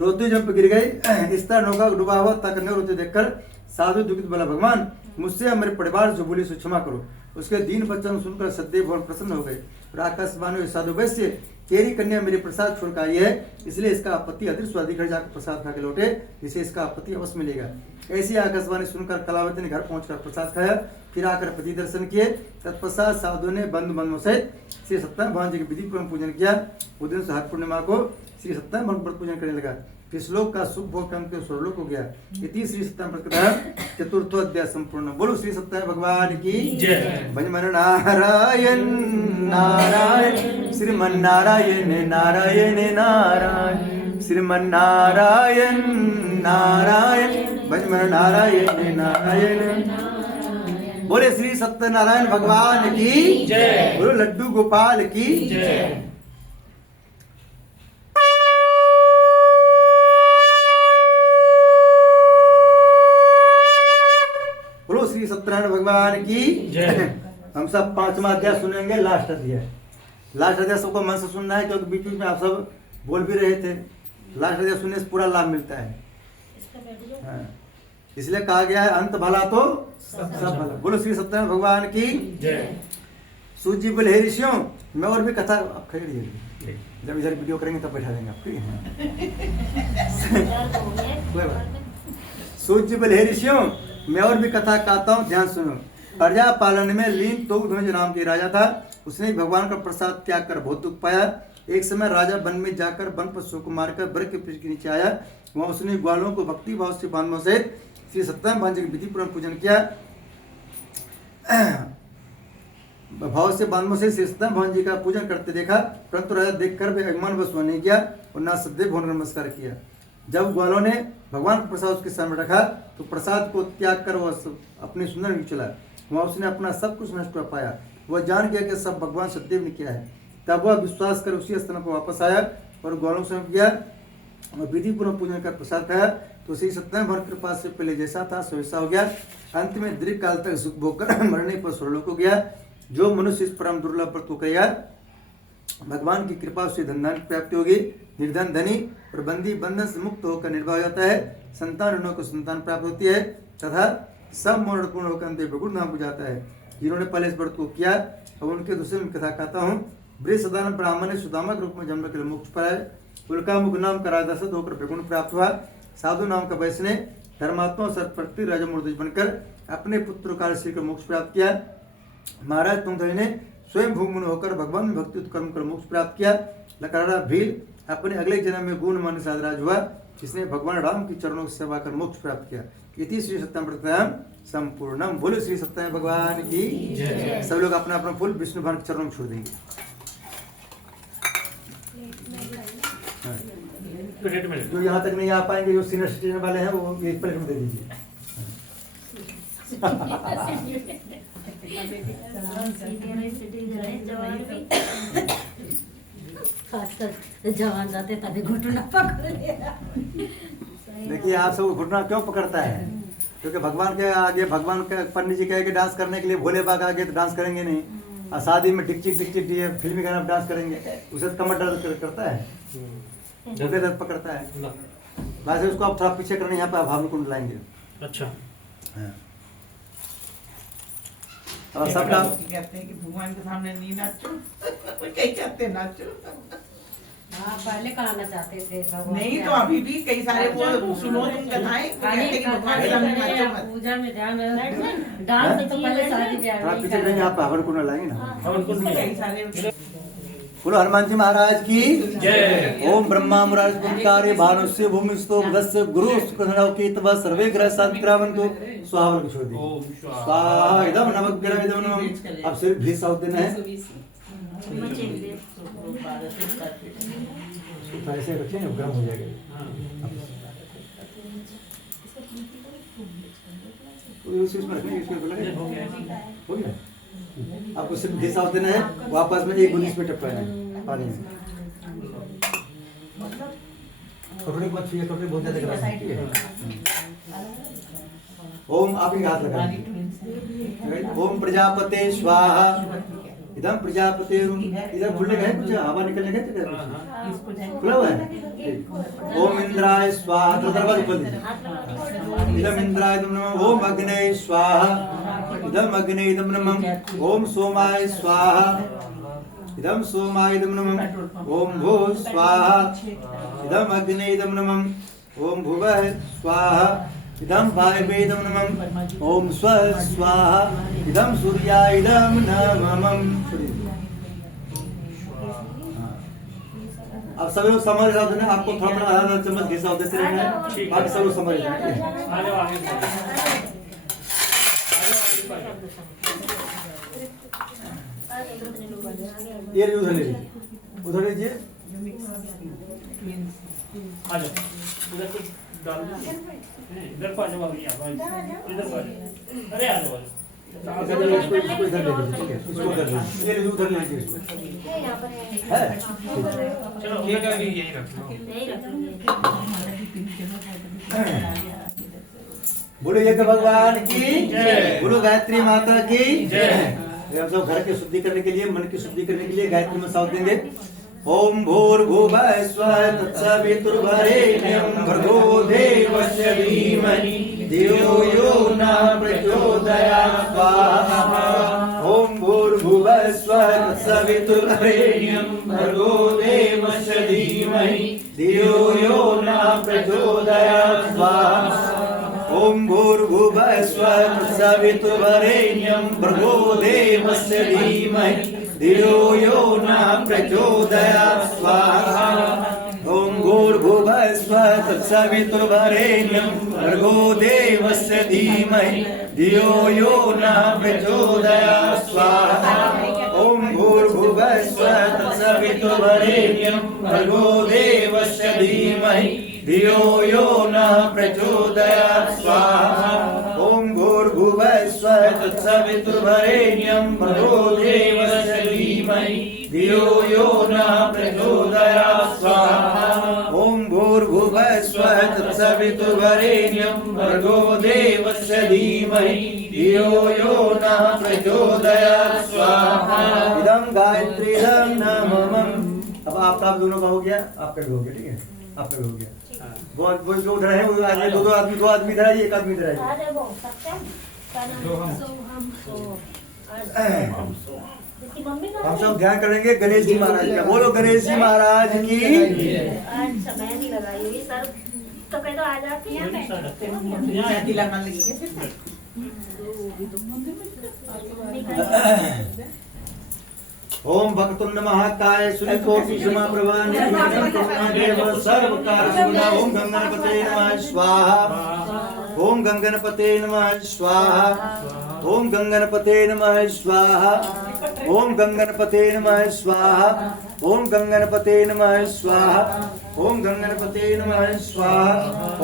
रोते जब गिर गई। इस तरह नौका को डूबा हुआ था कन्या रोते देखकर साधु दुखित बोला, भगवान मुझसे हमारे परिवार जो बोली सो क्षमा करो। उसके दीन वचन सुनकर सदैव बहुत प्रसन्न हो गए। आकाशवाणी साधु वैश्य, तेरी कन्या मेरे प्रसाद छोड़ कर आई है, इसलिए इसका आपत्ति अदृश्य स्वादी घर जाकर प्रसाद खा के लौटे, जिसे इसका आपत्ति अवश्य मिलेगा। ऐसी आकाशवाणी सुनकर कलावती ने घर पहुंचकर प्रसाद खाया। फिर आकर पति दर्शन किए। तत्पश्चात साधु ने बंधु बंधु सहित श्री सत्यनारायण भगवान जी के विधि पूर्वक पूजन किया। उस दिन से हर पूर्णिमा को श्री सत्यनारायण भगवान पर पूजन करने लगा। फिर श्लोक का सुख भोग करके स्वर्लोक हो गया। इति श्री सत्यनारायण चतुर्थो अध्याय संपूर्ण। बोलो श्री सत्यनारायण भगवान की जय। भजमन नारायण नारायण श्रीमन नारायण नारायण नारायण श्रीमन नारायण नारायण भजमन नारायण नारायण। बोले श्री सत्यनारायण भगवान की जय। बोलो लड्डू गोपाल की जय। बोलो श्री सत्यनारायण भगवान की जय। हम सब 5वां अध्याय सुनेंगे, लास्ट अध्याय। लास्ट अध्याय सबको मन से सुनना है क्योंकि बीच बीच में आप सब बोल भी रहे थे। लास्ट अध्याय सुनने से पूरा लाभ मिलता है। हाँ। इसलिए कहा गया है अंत भला तो सब भला। बोलो श्री सत्यनारायण भगवान की जय। सूत जी बोले हे ऋषियों, मैं और भी कथा, अब खड़ी रहिए, जब इधर वीडियो करेंगे तब बैठा देंगे आपको। कोई बात नहीं। सूत जी बोले हे ऋषियों, मैं और भी कथा कहता हूँ, ध्यान सुनो। प्रजा पालन में लीन तोगध्वज नाम के राजा था। उसने भगवान का प्रसाद त्याग कर बहुत दुख पाया। एक समय राजा वन में जाकर वन पशुओं को मारकर वृक्ष के पेड़ के नीचे आया। वहाँ उसने ग्वालों को भक्ति भाव से बांधवों सहित श्री सत्यनारायण भगवान जी की विधिपूर्वक पूजन किया। भाव से बांधवों से श्री सत्यनारायण भगवान जी का पूजन करते देखा, परंतु राजा देखकर वे अभिमान वश नहीं किया और ना सदैव भवन नमस्कार किया। जब ग्वालों ने भगवान का प्रसाद उसके सामने रखा तो प्रसाद को त्याग कर वह अपने सुंदर में चला। वहाँ उसने अपना सब कुछ नष्ट कर पाया। वह जान गया कि सब भगवान सत्यदेव ने किया है। तब वह विश्वास कर उसी स्थान पर वापस आया और ग्वालों से किया और विधि पूर्वक पूजन कर प्रसाद खाया तो श्री सत्यनारायण भगवान की कृपा से पहले जैसा था सो वैसा हो गया। अंत में दीर्घ काल तक सुख भोग कर मरने पर स्वर्गलोक को गया। जो मनुष्य इस परम दुर्लभ व्रत को करेगा, भगवान की कृपा से धन की प्राप्ति होगी। निर्धन धनी और बंदी बंधन से मुक्त होकर निर्भय हो जाता है। संतान ऋणों को संतान प्राप्त होती है तथा सब मोड़ पूर्ण होकर अंत भगुण धाम को जाता है। जिन्होंने पहले इस व्रत को किया और उनके दूसरे में कथा कहता हूँ। बृहस्पति ब्राह्मण ने सुदामा के रूप में जन्म के लिए मोक्ष पाया। उल्कामुख नाम का राजा दशरथ होकर भगुण प्राप्त हुआ। साधु नाम का वैश्य ने धर्मात्मा और सत्प्रति राजा मूर्ति बनकर अपने पुत्र कालश्री को मोक्ष प्राप्त किया। महाराज तुंगध्वज ने स्वयं भूमुन होकर भगवान में भक्ति उत्कर्म कर मोक्ष प्राप्त किया। लकड़ा भील अपने अगले जन्म में गुण मान साधराज हुआ, जिसने भगवान राम की चरणों की सेवा कर मोक्ष प्राप्त किया। इति श्री सत्यनारायण संपूर्णम। बोलो श्री सत्यनारायण भगवान की जय। सब लोग अपना अपना फूल विष्णु भगवान के चरणों में छोड़ देंगे। प्लेट में जो यहाँ तक नहीं आ पाएंगे, जो सीनियर सिटीजन वाले हैं, वो एक प्लेट में दे दीजिए। जवान जाते तभी घुटना पकड़ लिया। देखिए आप सब घुटना क्यों पकड़ता है? क्योंकि भगवान के आगे, भगवान के पंडित जी कहे कि डांस करने के लिए, भोले बाबा आगे तो डांस करेंगे नहीं। और शादी में टिक चिक ये फिल्मी गाना डांस करेंगे, उसे तो कमर दर्द करता है, घुटने दर्द पकड़ता है। वैसे उसको आप थोड़ा पीछे करने, यहाँ पे भाव कुंड लाएंगे। अच्छा। हाँ। और सब काम कहते हैं कि भगवान के सामने नहीं नाचो, कई चाहते हैं नाचो। हाँ, पहले कराना चाहते थे भगवान नहीं के तो अभी भी कई सारे वो सुनो तुम कथाएं, तो कहते हैं कि भगवान के सामने नाचो मत। पूजा में ध्यान डांस तो पहले शादी ब्याह थोड़ा में पीछे करेंगे, यहाँ पे हवन कुंड लाएंगे ना। हवन कुंड में कई सारे बोलो हनुमान जी महाराज की जय। ओम ब्रह्मा मुरारी पुंकारे भानुष्य भूमिस्तो बुधस्य गुरु शुक्रधनव केतव सर्वे ग्रह शांतिरावंतु स्वाहा को छोड़ दी। ओम स्वाहा इदम नमग्रह इदम नमः। अब सिर्फ घी साउथ देना है। उसको ऐसे रखिए ना, गर्म हो जाएगा। तो इसमें रखने इसमें बोला हो गया। आपको सिर्फ घी साउथ देना है, वापस में एक गुलिस में टपकाना है पानी में। कटोरी मत छुइए, कटोरी बहुत ज्यादा गरम है। ओम आप ही हाथ लगाइए। ओम प्रजापते स्वाहा इदम प्रजापते। इधर खुलने का है कुछ, हवा निकलने का है? खुला हुआ है। ओम इंद्राय स्वाहा, तो दरवाजा खोल दीजिए। इदम इंद्राय नमः। ओम अग्नये स्वाहा इदम अग्ने इदम नमः। ओम सोमाय स्वाहा इदम सोमाय इदम नमः। ओम भू स्वाहा इदम अग्ने इदम नमः। ओम भुवः स्वाहा इदम वायवे इदम नमः। ओम स्वः स्वाहा इदम सूर्याय इदम नमः। अब सब लोग समझ रहे हो ना, आपको थोड़ा थोड़ा आधा चम्मच घी साउथ देते रहना है, बाकी सब लोग समझ रहे हैं। आगे आगे ये उधर ले लीजिए, उधर लीजिए। आ जाओ इधर कुछ डाल इधर को आ जाओ। अभी इधर को आ जाओ। अरे आ जाओ। इसको इधर ले लीजिए, ठीक है? इसको उधर ले लीजिए, ये लीजिए, उधर ले लीजिए इसको। है? चलो ठीक है, यही रख लो। बोलो यज्ञ भगवान की जय। बोलो गायत्री माता की जय। हम सब घर के शुद्धि करने के लिए, मन की शुद्धि करने के लिए गायत्री में साउथ देंगे। ओम भूर्भुवः स्वः तत्सवितुर्वरेण्यं भर्गो देवस्य धीमहि धियो यो न प्रचोदयात् स्वाहा ओम भूर्भुवः स्वः तत्सवितुर्वरेण्यं भर्गो देवस्य धीमहि धियो यो न प्रचोदयात् स्वाहा ओम भूर्भुवः स्वः तत्सवितुर्वरेण्यं भर्गो देवस्य धीमहि धियो यो न प्रचोदयात् स्वाहा ओम भूर्भुवः स्वः तत्सवितुर्वरेण्यं भर्गो देवस्य धीमहि धियो यो न प्रचोदयात् स्वाहा ओम भूर्भुवः स्वः तत्सवितुर्वरेण्यं भर्गो देवस्य धीमहि धियो यो न प्रचोदयात् स्वाहा ओम भूर्भुवः स्वः तत्सवितुर्वरेण्यं भर्गो देवस्य धीमहि धियो यो न प्रचोदयात् स्वाहा ओम भूर्भुवः स्वः तत्सवितुर्वरेण्यं भर्गो देवस्य धीमहि धियो यो न प्रचोदयात् स्वाहा इदं गायत्रीदं नाममम्। अब आप दोनों का हो गया, आपका भी हो गया, ठीक है, आपका भी हो गया। बहुत वो जो उधर है वो आदमी दो आदमी इधर आइए, एक आदमी इधर आइए। हम सब ध्यान करेंगे गणेश जी महाराज का। बोलो गणेश जी महाराज की। आज समय नहीं लगाई हुई सर, तो कह दो आ जाती है। तिलक मान लगेगी ओम भक्तुंड महाकाय सूर्यकोटि समाप्रभा निर्विघ्नं सर्वकार्यसिद्धिं ओम गंगणपते नमः स्वाहा ओम गंगणपते नमः स्वाहा ओम गंगणपते नमः स्वाहा ओम गंगणपते नमः स्वाहा ओम गंगणपते नमः स्वाहा ओम गंगणपते नमः स्वाहा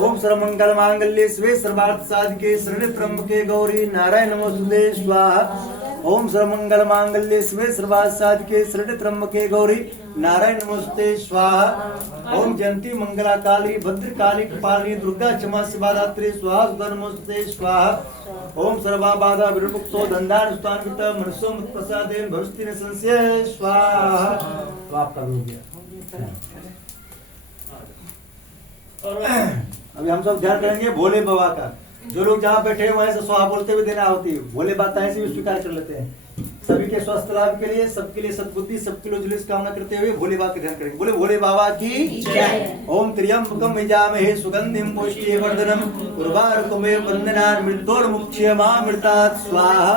ओम सर्वमंगल मांगल्ये शिवे सर्वार्थ साधिके शरण्ये त्र्यंबके गौरी नारायण नमोस्तुते स्वाहा ओम सर्वमंगल मांगल्ये शिवे सर्वार्थ साधिके शरण्ये त्र्यंबके गौरी नारायण नमोस्तुते स्वाहा ओम जयंती मंगला काली भद्रकाली कपालिनी दुर्गा क्षमा शिवा दात्री स्वाहा सुधा नमोस्तुते स्वाहा ओम सर्वा बाधा विरुक्तो धंधान स्थान मनुष्यो मत प्रसादेन भविष्य न संशय स्वाहा। तो आपका भी हो गया। अभी हम सब ध्यान करेंगे भोले बाबा का। जो लोग जहाँ बैठे हुए हैं स्वाहा बोलते हुए देना होती है। भोले बाबा ऐसे भी स्वीकार कर लेते हैं। सभी के स्वस्थ लाभ के लिए, सबके लिए सद्बुद्धि, सबके लिए जुलूस कामना करते हुए भोले बाबा के ध्यान करेंगे। बोले भोले बाबा की जय। ओम त्र्यंबकम यजामहे सुगंधिम पुष्टिवर्धनम उर्वारुकमेव बन्धनान् मृत्योर्मुक्षयमामृतात् स्वाहा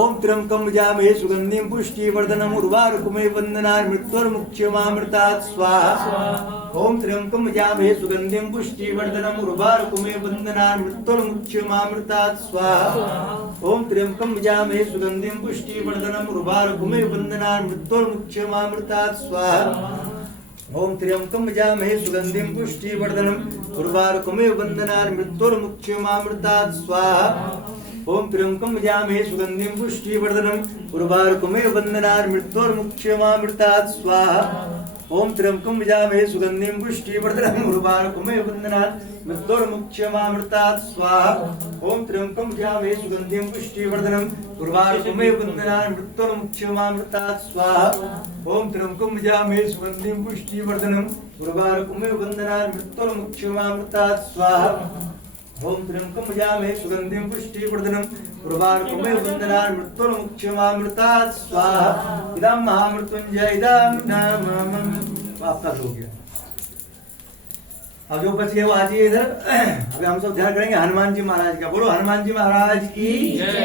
ओम त्र्यंबकम यजामहे सुगंधिम पुष्टिवर्धनम उर्वारुकमेव बन्धनान् मृत्योर्मुक्षयमामृतात् स्वाहा ओम त्र्यंबकम यजामहे सुगंधिम पुष्टिवर्धनम उर्वारुकमेव बन्धनान् मृत्योर्मुक्षयमामृतात् स्वाहा ओम त्र्यंबकम यजामहे सुगंधिम पुष्टिवर्धनम उर्वारुकमेव बन्धनान् मृत्योर्मुक्षयमामृतात् स्वाहा ओम त्र्यंबकम यजामहे सुगंधिम पुष्टिवर्धनम उर्वारुकमेव बन्धनान् मृत्योर्मुक्षयमामृतात् स्वाहा ओम त्र्यंबकम यजामहे सुगंधिम पुष्टिवर्धनम उर्वारुकमेव बन्धनान् मृत्योर्मुक्षयमामृतात् स्वाहा ओम त्र्यंबकम यजामहे सुगंधिम पुष्टिवर्धनम उर्वारुकमेव बन्धनान् मृत्योर्मुक्षयमामृतात् स्वाहा ओम त्र्यंबकम यजामहे सुगंधिम पुष्टिवर्धनम उर्वारुकमेव बन्धनान् मृत्योर्मुक्षयमामृतात् स्वाहा ओम त्र्यंबकम यजामहे सुगंधिम पुष्टिवर्धनम उर्वारुकमेव बन्धनान् मृत्योर्मुक्षयमामृतात् स्वाहा ओम त्र्यंबकम यजामहे सुगंधिम पुष्टिवर्धनम उर्वारुकमेव बन्धनान् मृत्योर्मुक्षयमामृतात् स्वाहा इदं महामृत्युंजय इदं नामम्। आपका हो गया। अब जो बच गया वो आ जाइए इधर। अभी हम सब ध्यान करेंगे हनुमान जी महाराज का। बोलो हनुमान जी महाराज की जय।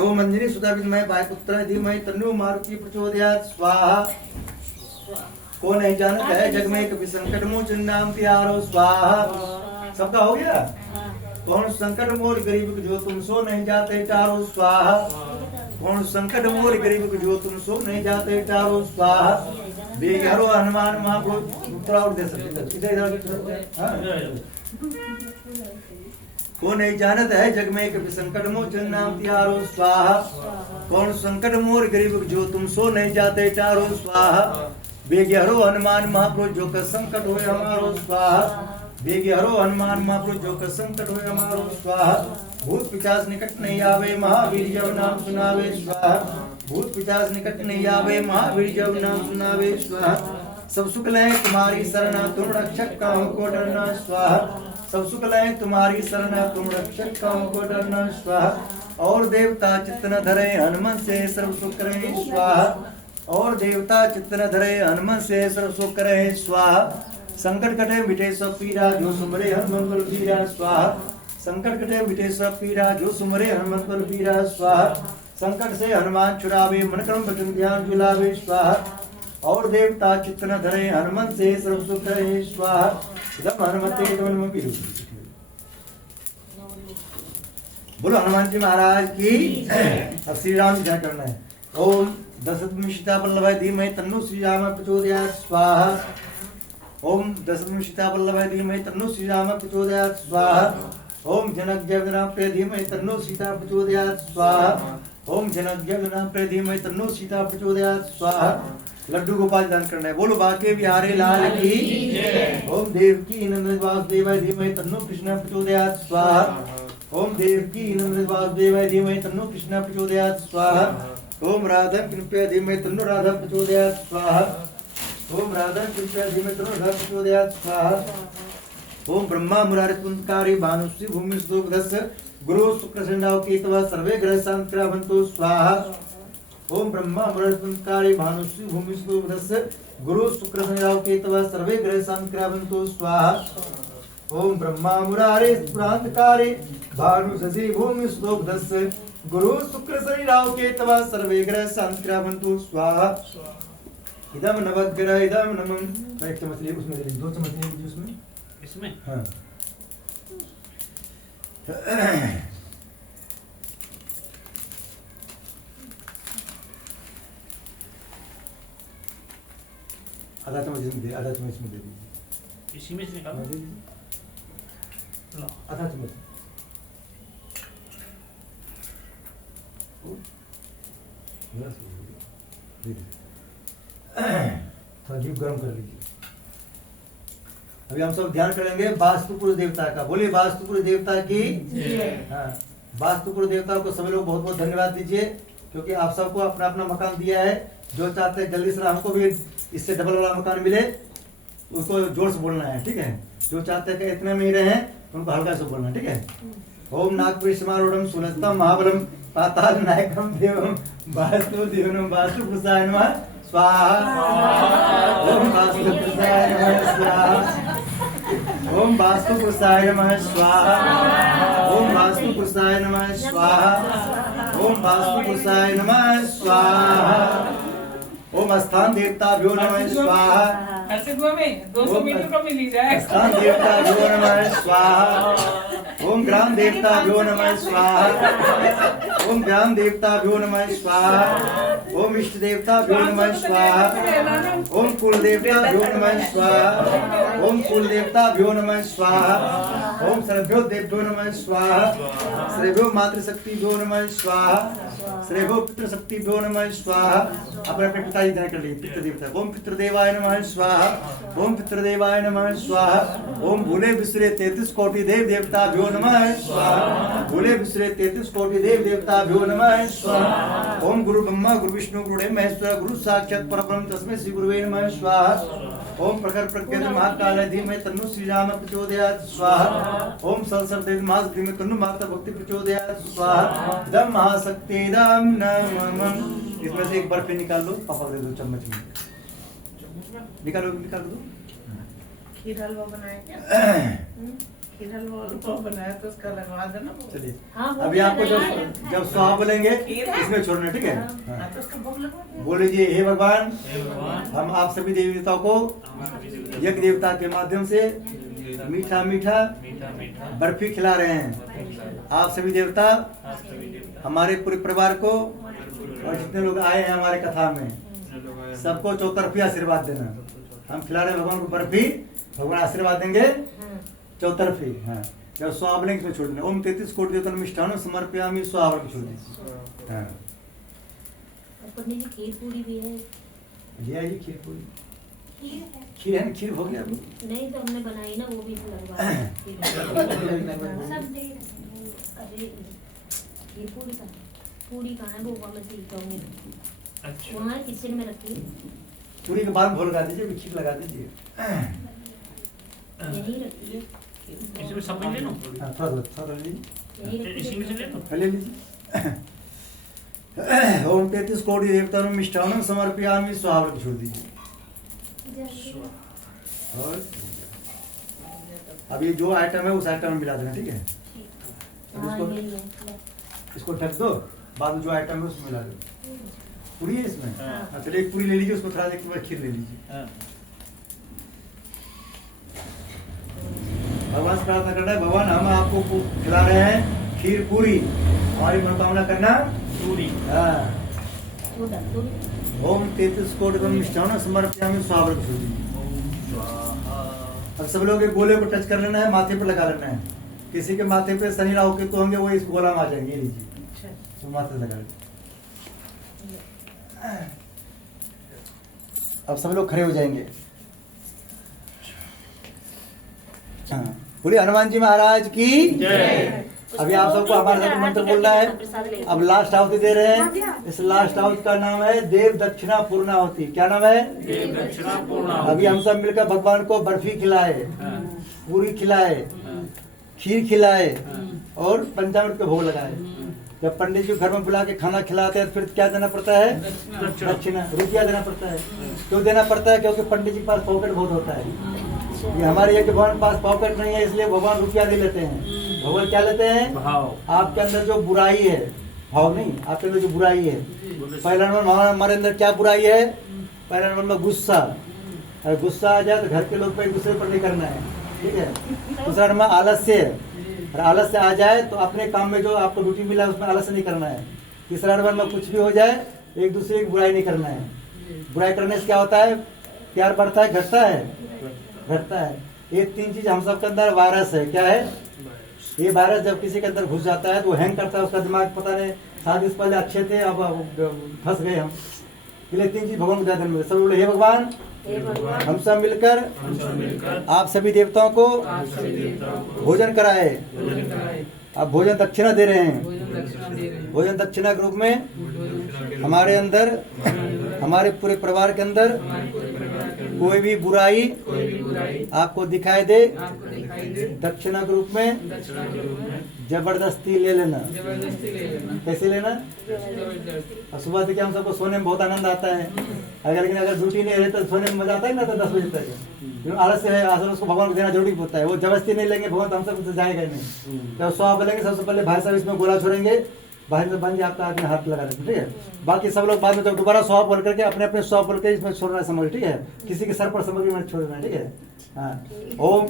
ओम अंजनी सुधा विद्महे वायुपुत्राय धीमहि तन्नो मारुति प्रचोदयात् स्वाहा को नहीं जानत है जग में कभी संकट मोचन नाम त्यारो स्वाहा। सबका हो गया। कौन संकट मोर गरीब जो तुम सो नहीं जाते टारो स्वाहा कौन संकट मोर गरीब जो तुम सो नहीं जाते टारो स्वाहा बेगरो हनुमान महाप्रभु थोड़ा और दे सकते इधर को नहीं जानत है जग में कभी संकट मोचन नाम त्यारो स्वाहा कौन संकट मोर गरीब जो तुम सो नहीं जाते टारो स्वाहा बेगे हरो हनुमान महाप्रभु जो का संकट होए हमारो स्वाहा बेगे हरो हनुमान महाप्रभु जो का संकट होए हमारो स्वाहा भूत पिशाच निकट नहीं आवे महावीर जब नाम सुनावे स्वाहा भूत पिशाच निकट नहीं आवे महावीर जब नाम सुनावे स्वाहा सब सुख लय तुम्हारी शरणा तुम रक्षक का को डरना स्वाहा सब सुख लय तुम्हारी शरण, तुम रक्षक कहो को डरना स्वाहा। और देवता चित्त न धरे हनुमन से सर्व सुख करे स्वाहा। और देवता चित्त न धरे हनुमन से सर्व सुख करे स्वाहा। संकट कटे मिटे सब पीरा, जो सुमरे हनुमत बलबीरा स्वाहा। संकट कटे मिटे सब पीरा, जो सुमरे हनुमत बलबीरा स्वाहा। संकट से हनुमान छुड़ावे, मन क्रम वचन ध्यान जुलावे स्वाहा। और देवता चित्त न धरे हनुमन से सर्व सुख करे स्वाहा। इदम हनुमते दोनों की बोलो हनुमान जी महाराज की। अब श्री राम जी करना है। ओम दशरथ सीता वल्लभाय धीमहि तन्नो श्री राम प्रचोदयात् स्वाहा। ओम दशरथ सीता वल्लभाय धीमहि तन्नो श्री राम प्रचोदयात् स्वाहा। ओम जनक जय राम प्रिय धीमहि तन्नो सीता प्रचोदयात् स्वाहा। ओम जनक जय राम प्रिय धीमहि तन्नो सीता प्रचोदयात् स्वाहा। लड्डू गोपाल दान करना है। बोलो बाके बिहारी लाल की। ओम देवकी नंदन वासुदेवाय धीमहि तन्नो कृष्ण प्रचोदयात् स्वाहा। ओम देवकी नंदन वासुदेवाय धीमहि तन्नो कृष्ण प्रचोदयात् स्वाहा। ओम राधा कृपया धीमहि तन्नो राधा प्रचोदयात् स्वाहा। ओम राधा कृपया धीमहि तन्नो राधा प्रचोदयात् स्वाहा। ओम ब्रह्मा मुरारी पुंकारी भानुश्री भूमि सुदोग्धस्य गुरु शुक्र संडाव केतवा सर्वे ग्रह शांतिरावंतो स्वाहा। ओम ब्रह्मा मुरारी पुंकारी भानुश्री भूमि सुदोग्धस्य गुरु शुक्र संडाव केतवा सर्वे ग्रह शांतिरावंतो स्वाहा। ओम ब्रह्मा मुरारे पुरांतकारे भानु शशि भूमि सुदोग्धस्य गुरु शुक्र संडाव केतवा सर्वे ग्रह शांतिरावंतो स्वाहा। इदम नवग्रह इदम नमः। एक चम्मच ले उसमें, दो चम्मच ले उसमें, इसमें हाँ। आधा चम्मच इसमें दे, आधा चम्मच इसमें दे दीजिए। इसी में से निकालो। हाँ, दे दीजिए। लो। आधा चम्मच बस, दे दीजिए। थोड़ा घी गर्म कर लीजिए। अभी हम सब ध्यान करेंगे वास्तुपुर देवता का। बोलिए वास्तुपुर देवता की। हाँ, वास्तुपुर देवता को सभी लोग बहुत बहुत धन्यवाद दीजिए, क्योंकि आप सबको अपना अपना मकान दिया है। जो चाहते हैं जल्दी से हमको भी इससे डबल वाला मकान मिले, उसको जोर से बोलना है, ठीक है। जो चाहते हैं कि इतने में ही रहे उनको हल्का से बोलना, ठीक है। ओम नागपुर समारूढ़ सुनस्तम महाबलम पाताल नायकम देवम वास्तु देवनम वास्तु प्रसाय नमः स्वाहा। ओम वास्तु प्रसाय नमः स्वाहा। ओम वास्तु प्रसाय नमः स्वाहा। ओम वास्तु प्रसाय नमः स्वाहा। ओम वास्तु प्रसाय नमः स्वाहा। ओम स्थान देवताभ्यो नमः स्वाहा। ऐसे दो में 200 मीटर को मिली जाए। स्थान देवताभ्यो नमः स्वाहा। ओम ग्राम देवताभ्यो नमः स्वाहा। ओम ग्राम देवताभ्यो नमः स्वाहा। ओम इष्ट देवताभ्यो नमः स्वाहा। ओम कुल देवताभ्यो नमः स्वाहा। ओम कुल देवताभ्यो नमः स्वाहा। ओम सर्वभ्यो देवभ्यो नमः स्वाहा। सर्वभ्यो मातृशक्तिभ्यो नमः स्वाहा। सर्वभ्यो पितृशक्तिभ्यो नमः स्वाहा। अपने अपने पिताजी ध्यान कर लीजिए। पितृदेवता। ओम पितृदेवाय नमः स्वाहा। ओम पितृदेवाय नमः स्वाहा। ओम भूले बिसरे 33 कोटि देव देवताभ्यो नमः स्वाहा। भूले बिसरे 33 कोटि देव देवताभ्यो नमः स्वाहा। ओम गुरु ब्रह्मा गुरु विष्णु गुरु महेश्वर गुरु साक्षात् परब्रह्म तस्मै श्री गुरुवे नमः स्वाहा। ओम प्रखर प्रज्ञान महाकाल धीमहि तन्नो श्री राम प्रचोदयात् स्वाहा। ओम सरस्वती मास धीमहि तन्नो माता भक्ति प्रचोदयात् स्वाहा। दम महाशक्ति दम नमः। इसमें से एक बर्फी निकाल लो, पापा दे दो चम्मच में। निकालो निकाल दो। खीर हलवा बनाया क्या? खीर हलवा बनाया तो उसका लगवा देना। चलिए हाँ, वो अभी भी आपको लगाया है। जब स्वाहा बोलेंगे इसमें छोड़ना, ठीक है। हाँ। तो उसका भोग लगवा देना। बोले जी हे भगवान, हे भगवान, हम आप सभी देवी देवताओं को यज्ञ देवता के माध्यम से मीठा मीठा मीठा मीठा बर्फी खिला रहे हैं। आप सभी देवता हमारे पूरे परिवार को और जितने लोग आए हैं हमारे कथा में सबको चौतरफी आशीर्वाद देना। हम खिला रहे हैं भगवान को बर्फी, भगवान आशीर्वाद देंगे चौतरफी। हाँ, जब स्वाहा इसमें छोड़ देना। ओम 33 कोटि देवता मिष्ठान समर्पयामि स्वाहा छोड़ दीजिए। हाँ, पनीर की खीर पूरी भी है। ये आइए खीर पूरी। खीर है ना, खीर हो गया। नहीं तो हमने बनाई ना, वो भी लगवा सब दे। अरे खीर पूरी कहाँ है? वो मैं सीखता हूँ। अच्छा वहाँ किचन में रखी है। पूरी के बाद भोल लगा दीजिए, खीर लगा दीजिए। यही रखी है। इसमें सब में ले लो, हाँ, थोड़ा लीजिए, इसी में से ले लो। ले लीजिए। ओम 33 कोटि देवताओं में मिष्ठान्नम समर्पयामि, स्वाहा छोड़ दीजिए। और अब ये जो आइटम है उस आइटम में मिला देना, ठीक है। अब इसको ढक दो, बाद में जो आइटम है उसमें मिला दो। पूरी है इसमें? हाँ। चलिए एक पूरी ले लीजिए, उसमें थोड़ा एक बार खीर ले लीजिए। हाँ। भगवान से प्रार्थना करना है, भगवान हम आपको खिला रहे हैं खीर पूरी, हमारी मनोकामना करना पूरी। हाँ। ओम 33 कोटि मिष्ठान्नम समर्पयामि, स्वाहा छोड़ दीजिए। ओम स्वाहा। अब सब लोग एक गोले को टच कर लेना है, माथे पर लगा लेना है। किसी के माथे पे शनि राहु केतु होंगे, वो इस गोला में आ जाएंगे, ये लीजिए, तो माथे लगा लीजिए। अब सब लोग खड़े हो जाएंगे। हाँ, बोलिए हनुमान जी महाराज की जय। अभी आप सबको हमारे साथ मंत्र बोलना है। अब लास्ट आहुति दे रहे हैं। इस लास्ट आहुति का नाम है देव दक्षिणा पूर्णाहुति। क्या नाम है? देव दक्षिणा पूर्णाहुति। अभी हम सब मिलकर भगवान को बर्फी खिलाए, पूरी खिलाए, खीर खिलाए और पंचामृत के भोग लगाए। जब पंडित जी घर में बुला के खाना खिलाते हैं, फिर क्या देना पड़ता है? दक्षिणा, रुपया देना पड़ता है। क्यों देना पड़ता है? क्योंकि पंडित जी के पास पॉकेट बहुत होता है। ये हमारे एक भगवान पास पॉकेट नहीं है, इसलिए भगवान रुपया दे लेते हैं। भगवान क्या लेते हैं? भाव। आपके अंदर जो बुराई है, भाव नहीं, आपके अंदर जो बुराई है। पहला नंबर हमारे अंदर क्या बुराई है? पहला नंबर में गुस्सा। अगर गुस्सा आ जाए तो घर के लोग पे दूसरे पर नहीं करना है, ठीक है। दूसरा नंबर आलस्य, और आलस्य आ जाए तो अपने काम में जो आपको ड्यूटी मिला है उसमें आलस्य नहीं करना है। तीसरा नंबर में कुछ भी हो जाए एक दूसरे की बुराई नहीं करना है। बुराई करने से क्या होता है? प्यार बढ़ता है, घटता है? घटता है। ये तीन चीज हम सबके अंदर वायरस है। क्या है? ये वायरस जब किसी के अंदर घुस जाता है तो हैंग करता है, उसका दिमाग पता नहीं शादी से पहले अच्छे थे, अब फंस गए हम। इसलिए तीन चीज भगवान को ज्यादा मिले। सब बोले हे भगवान, हम सब मिलकर आप सभी देवताओं को भोजन कराए। आप भोजन दक्षिणा दे रहे हैं। भोजन दक्षिणा के रूप में हमारे अंदर, हमारे पूरे परिवार के अंदर कोई भी बुराई आपको दिखाई दे, दक्षिणा के रूप में जबरदस्ती ले लेना। कैसे लेना? और सुबह से क्या हम सबको सोने में बहुत आनंद आता है। अगर ड्यूटी नहीं रहे तो सोने में मजा आता है ना, तो 10 बजे तक आलस्य है, आसन उसको भगवान को देना जरूरी होता है। वो जबरदस्ती नहीं लेंगे भगवान तो हम सब जाएगा नहीं। तो 100 बोलेंगे, सबसे पहले भाई साहब इसमें गोला छोड़ेंगे, बाहर से बन आपका आदमी हाथ लगा देते, ठीक है। बाकी सब लोग बाद में जब दोबारा 100 बोल करके अपने अपने 100 बोल के इसमें छोड़ना है सामग्री, ठीक है। किसी के सर पर सामग्री में छोड़ना है, ठीक है। हाँ। ओम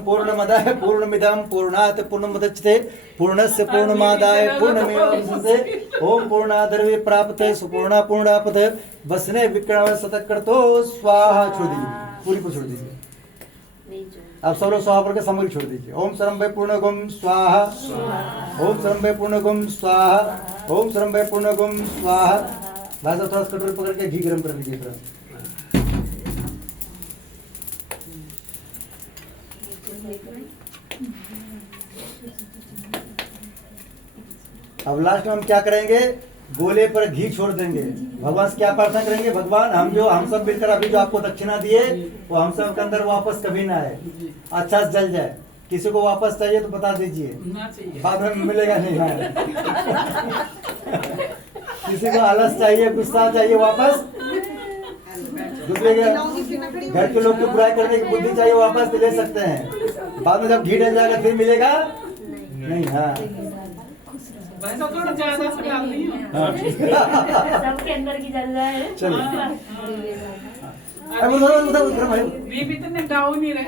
पूर्णमदः पूर्णमिदं पूर्णात् पूर्णमुदच्यते पूर्णस्य पूर्णमादाय पूर्णमेवावशिष्यते। ओम पूर्णाद्रव्ये प्राप्ते सुपूर्णा पूर्णापद वसने विक्रम शतक्रतो स्वाहा। छोड़ दीजिए, पूरी को छोड़ दीजिए। आप सब लोग स्वाहा पर के सामग्री छोड़ दीजिए। ओम सर्वं पूर्णगुम स्वाहा, ओम सर्वं पूर्णगुम स्वाहा, ओम सर्वं पूर्णगुम स्वाहा। भाई साहब थोड़ा कटोरी पकड़ के घी गर्म कर लीजिए। अब लास्ट में हम क्या करेंगे? गोले पर घी छोड़ देंगे। भगवान से क्या प्रार्थना करेंगे? भगवान हम सब मिलकर अभी जो आपको दक्षिणा दिए वो हम सब के अंदर वापस कभी ना आए, अच्छा से जल जाए। किसी को वापस चाहिए तो बता दीजिए, बाद में मिलेगा नहीं। किसी को आलस चाहिए, गुस्सा चाहिए, वापस दूसरे के घर के लोग की बुराई करने की बुद्धि चाहिए, वापस तो ले सकते हैं। बाद में जब घी डल जाएगा फिर मिलेगा नहीं। हाँ, थोड़ा ज्यादा से डाल दी हूँ। सबके अंदर की जल जाए। बीबी तो डाउन ही रहे।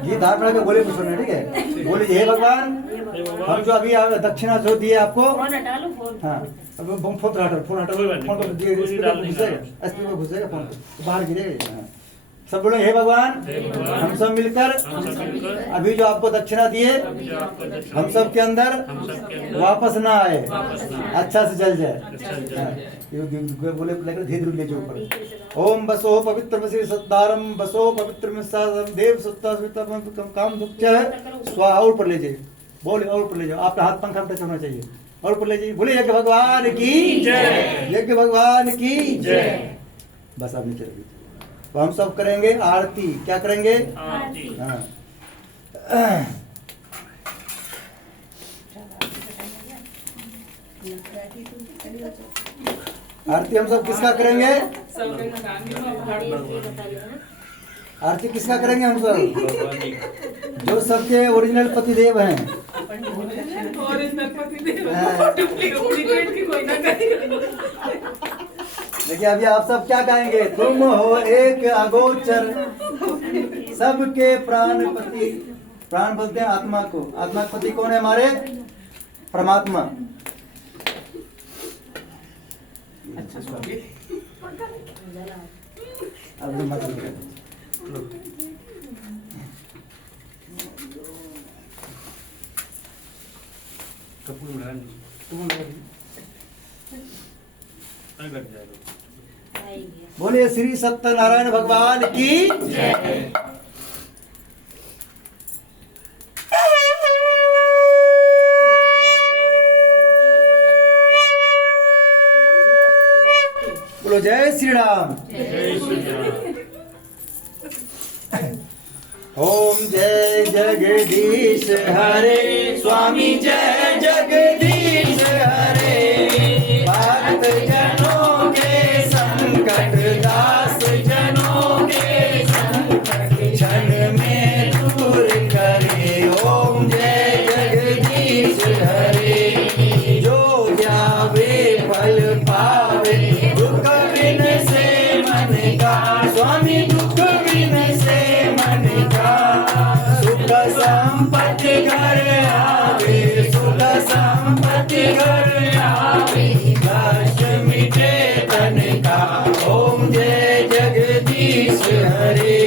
घी धार बना के गोले में छोड़ना, ठीक है। बोले हे भगवान, हम जो अभी दक्षिणा जो दिए आपको, फोन हटा लो, फोन। हाँ, अब फोन हटा, फोन घुसेगा, फोन बाहर गिरेगा। हाँ। सब बोले हे भगवान, हम सब मिलकर अभी जो आपको दक्षिणा दिए हम सब के अंदर वापस ना आए, अच्छा से जल जाए। बोले लेकर धीरे धीरे ले जाओ ऊपर। ओम बसो पवित्र सद्दारम बसो पवित्र देव सत्ता काम स्वाहा। और ऊपर ले जाइए, बोले और ऊपर ले जाओ। आपका हाथ पंखा टच होना चाहिए, और ऊपर ले जाइए। बोले यज्ञ भगवान की जय, यज्ञ भगवान की जय। बस आप नीचे रखिए। तो हम सब करेंगे आरती। क्या करेंगे? आरती। हाँ। आरती हम सब किसका करेंगे? सबके लगाएंगे आरती किसका करेंगे हम सब? भगवान जी। जो सबके ओरिजिनल पतिदेव हैं। और इस पति देव हाँ। डुप्लीकेट की कोई ना करे। देखिए अभी आप सब क्या गाएंगे? तुम हो एक अगोचर सबके प्राणपति। प्राण बोलते हैं आत्मा को। आत्मा का पति कौन है हमारे? परमात्मा। अच्छा स्वामी। अब हम मत करें। कपूर में रहने दो। अगर जाएगा। बोलिए श्री सत्यनारायण भगवान की जय। बोलो जय श्री राम। जय श्री राम। ओम जय जगदीश हरे स्वामी जय जगदीश हरे। भक्त जनों के संकट दास जनों के संकट क्षण में दूर करे। ओम जय जगदीश हरे। जो जावे फल पावे दुख बिन से मन का। स्वामी दुख बिन से मन का। सुख संपत्ति घर आवे सुख संपत्ति घर आवे। कष्ट मिटे तन का। ओम जय जगदीश हरे।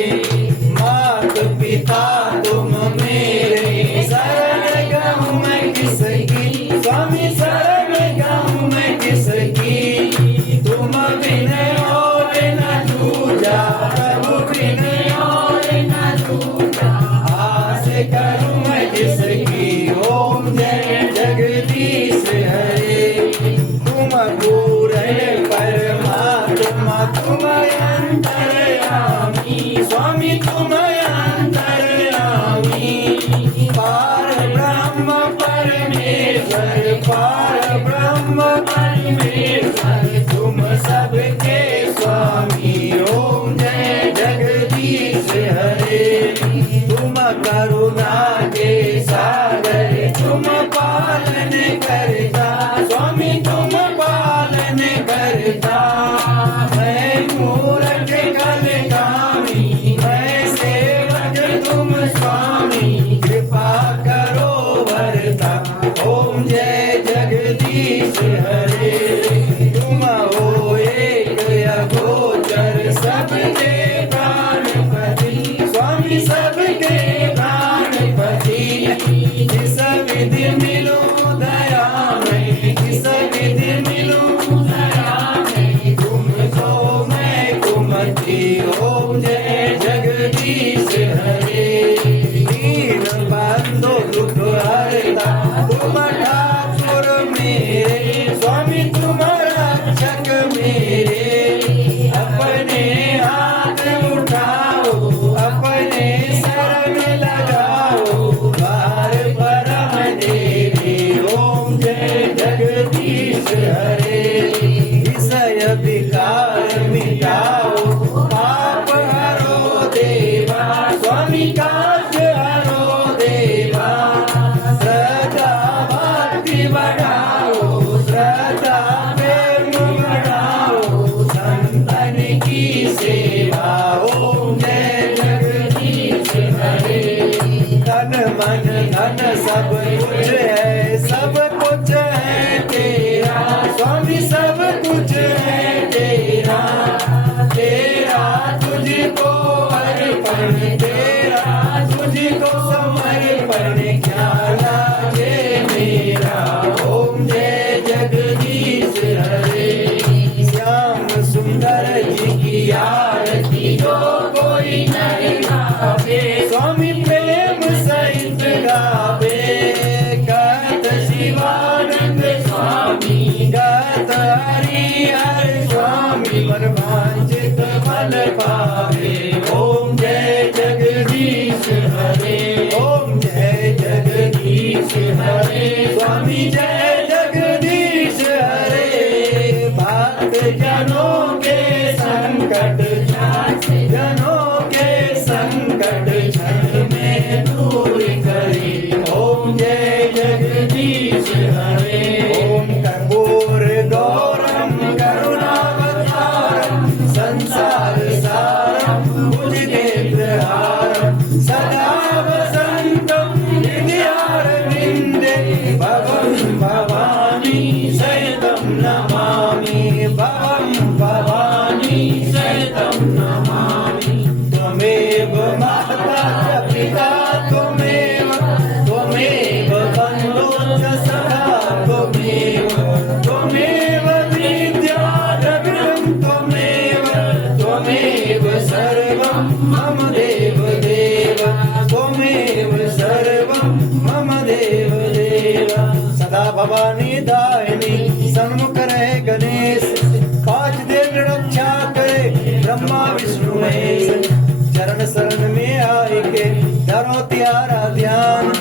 मात पिता तुम मेरे शरण गहूँ मैं किसकी। स्वामी शरण गहूँ मैं किसकी। तुम बिन और न दूजा प्रभु बिन और न दूजा। आस करूँ मैं किसकी। ओम जय जगदीश हरे। तुम पूर्ण परमात्मा तुम अंतर्यामी। स्वामी तुम अंतर्यामी। पार ब्रह्म परमेश्वर पार ब्रह्म परमेश्वर तुम सबके स्वामी। ओम जय जगदीश हरे। तुम करुणा के सागर तुम पालन करता। स्वामी तुम पालन करता। मैं मूर्ख कलगामी मैं सेवक तुम स्वामी। कृपा करो वरता। ओम जय जगदीश हरे। तुम हो एक अगोचर सबके प्राणपति। स्वामी सबके प्राणपति। जिस विधि मिलो दया में जिस विधि मिलो दया में। तुमको मैं कुमति। ओम जय जगदीश हरे। दीन बंधु दुख हरता तुम ठाकुर मेरे। स्वामी तुम रक्षक मेरे। अपने हाथ उठाओ अपने शरण लगाओ। द्वार परम देवी। ओम जय जगदीश हरे। विषय विकार मिटाओ पाप हरो देवा। स्वामी काज हरो देवा। श्रद्धा भक्ति बढ़ाओ श्रद्धा प्रेम बढ़ाओ। संतन की सेवा। ओम जय जगदीश हरे। धन मन धन सब कुछ है सब कुछ है तेरा। स्वामी सब कुछ है तेरा। तेरा तुझको अर्पण तेरा तुझको समर्पण। क्या लागे मेरा। ओम जय जगदीश हरे। श्याम सुंदर जी की आरती जो कोई नहीं गावे। स्वामी प्रेम सहित गावे। गत शिवानंद स्वामी गत हरि हरि स्वामी मनवांचित फल पावे। ओम जय जगदीश हरे, ओम जय जगदीश हरे, स्वामी जय जगदीश हरे। भक्त जनों के संकट जनों के संकट क्षण में दूर करी। ओम जय जगदीश हरे, ओम कर्पूर गौरम करुणावतारम संसार सारम भुजगेन्द्रहारम सदा वसंतम हृदयारविंदे भवं भवानी सहितं नमामि। भवं भवानी सहितं नमामि। त्वमेव माता च पिता त्वमेव, त्वमेव बन्धो च सखा त्वमेव, त्वमेव विद्या द्रविणं त्वमेव, त्वमेव सर्वं मम देव देव, त्वमेव सर्वं मम देव देव। सदा भवानी दायिनी सन्मुख रहे गणेश, पांच दिन रक्षा करे ब्रह्मा विष्णु महेश। चरण शरण में आए के धरो त्यारा ध्यान,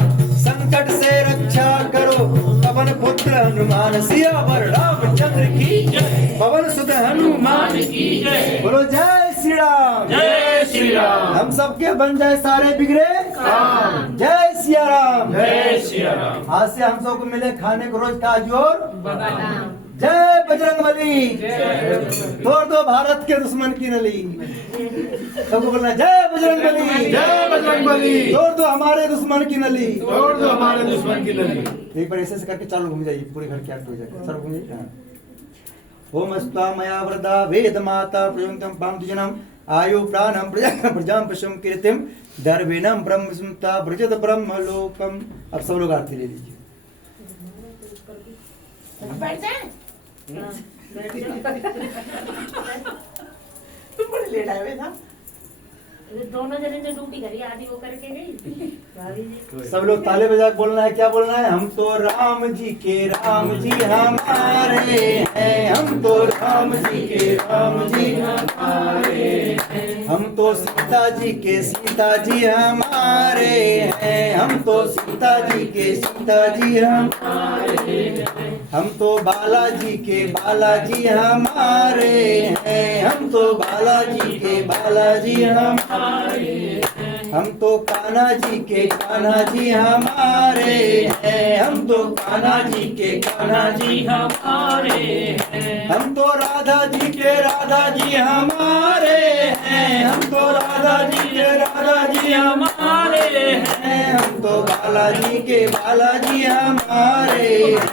संकट से रक्षा करो पवन पुत्र हनुमान। सियावर रामचंद्र की जय, पवन सुत हनुमान की जय। बोलो जय श्री राम, जय श्री राम। हम सबके बन जाए सारे बिगड़े काम। जय सिया राम, जय श्री राम। आज से हम सबको मिले खाने को रोज काजू और बादाम। जय बजरंगबली। तोड़ दो भारत के दुश्मन की नली। सबको बोलना जय बजरंगबली, जय बजरंगबली। तोड़ दो हमारे दुश्मन की नली। तोड़ दो हमारे दुश्मन की नली। एक बार ऐसे करके चालू घूम जाइए पूरे घर के आगे हो जाएगा। सर घूम जाइए। ओम अस्त्वा मया वृदा वेद माता प्रयुक्तम पांतजनम आयु प्राणम प्रजाम पशुम कीर्तिम दर्विणम ब्रह्म स्मृता ब्रजत ब्रह्म लोकम। अब सब लोग आरती ले लीजिए। बैठ जाए। तुम बड़े लेट आए हुए था। दोनों जने ने ड्यूटी करी, आधी वो करके गई भाभी जी। सब लोग ताले बजा के बोलना है। क्या बोलना है? हम तो राम जी के राम जी हमारे हैं, हम तो राम जी के राम जी हमारे हैं, हम तो सीता जी के सीता जी हमारे हैं, हम तो सीता जी के सीता जी हमारे हैं, हम तो बालाजी के बालाजी हमारे हैं, हम तो बालाजी के बालाजी हमारे, हम तो कान्हा जी के कान्हा जी हमारे हैं, हम तो कान्हा जी के कान्हा जी हमारे हैं, हम तो राधा जी के राधा जी हमारे हैं, हम तो राधा जी के राधा जी हमारे हैं, हम तो बालाजी के बालाजी हमारे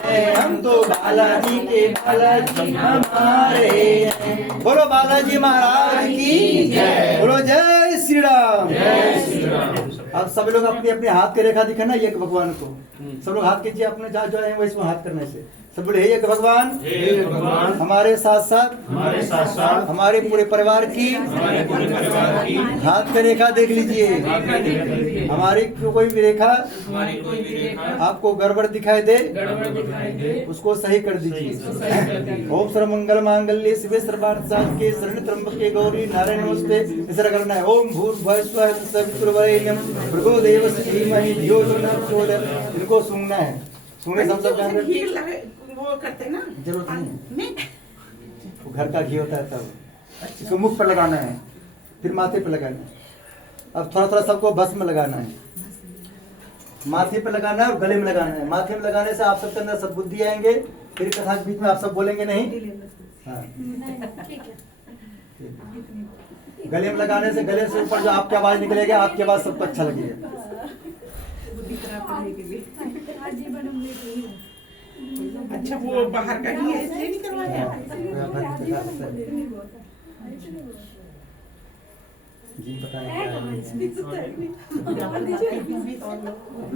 हैं, हम तो बालाजी के बालाजी हमारे हैं। बोलो बालाजी महाराज की जय, बोलो जय श्री राम। जय श्री राम। अब सब लोग अपने अपने हाथ की रेखा दिखाना एक भगवान को। सब लोग हाथ कीजिए अपने जो है वैसे हाथ करने से। सब बोले हे एक भगवान, हे भगवान, हमारे साथ साथ हमारे पूरे परिवार की हाथ की रेखा देख लीजिए। हमारी कोई भी रेखा आपको गड़बड़ दिखाई दे उसको सही कर दीजिए। ओम सर्वमंगल मांगल्ये शिवे सर्वार्थ साधके शरण्ये त्र्यंबके गौरी नारायणी नमोस्तुते। इसे करना है ओम भूर्भुवः स्वः सवितुर्वरेण्यं भर्गो देवस्य धीमहि धियो यो न प्रचोदयात्। इनको सुनना है। सुने सब जान रहे घी लगे वो करते ना। जरूरत नहीं नहीं वो घर का घी होता है तब। इसको मुख पर लगाना है, फिर माथे पे लगाना है। अब थोड़ा थोड़ा सबको बस में लगाना है। माथे पे लगाना है और गले में लगाना है। माथे में लगाने से आप सबके अंदर सद्बुद्धि आएंगे। फिर कथा के बीच में आप सब बोलेंगे नहीं। हाँ। गले में लगाने से गले से ऊपर जो आपकी आवाज निकलेगा आपकी आवाज सबको अच्छा लगेगा। अच्छा वो बाहर का घी है इसलिए नहीं करवाया। जी बताएं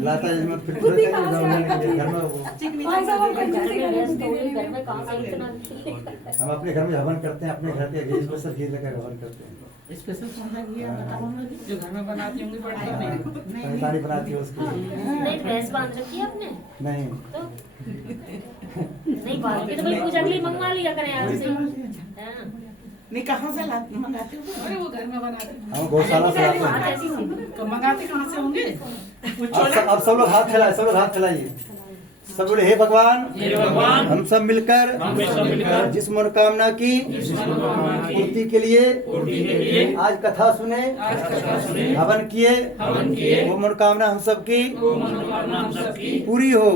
लाता है मैं फिर घर में वो घर में कहाँ से इतना हम अपने घर में हवन करते हैं। अपने घर के घी स्पेशल घी लेकर हवन करते हैं। स्पेशल खाना घी बताओ ना जो घर में बनाती होंगी बड़ी पानी बनाती है उसकी नहीं भैंस बांध रखी है आपने नहीं तो नहीं बात की तो भाई पूजा के लिए मंगवा लिया करें आज से हाँ। नहीं कहाँ से मंगाते हो? अरे वो घर में बनाते हैं। हम गौशाला से आते हैं। बात ऐसी सी तो मंगाते कहाँ से होंगे? अब सब लोग हाथ फैलाए, सब लोग हाथ फैलाइए, सब बोले हे भगवान, हम सब मिलकर जिस मनोकामना की पूर्ति के लिए आज कथा सुने, हवन किए, वो मनोकामना हम सब की पूरी हो।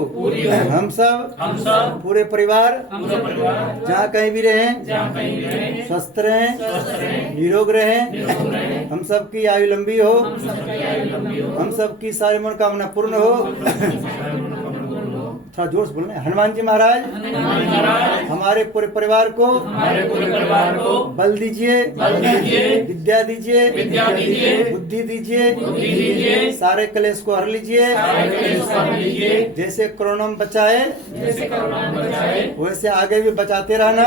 हम सब पूरे परिवार जहाँ कहीं भी रहें, स्वस्थ रहें, निरोग रहें, हम सब की आयु लंबी हो, हम सब की सारी मनोकामना पूर्ण हो। थोड़ा जोर से बोलना है। हनुमान जी महाराज हमारे पूरे परिवार को बल दीजिए, विद्या दीजिए, बुद्धि दीजिए, सारे कलेश को हर लीजिए। जैसे कोरोना में बचाए वैसे आगे भी बचाते रहना।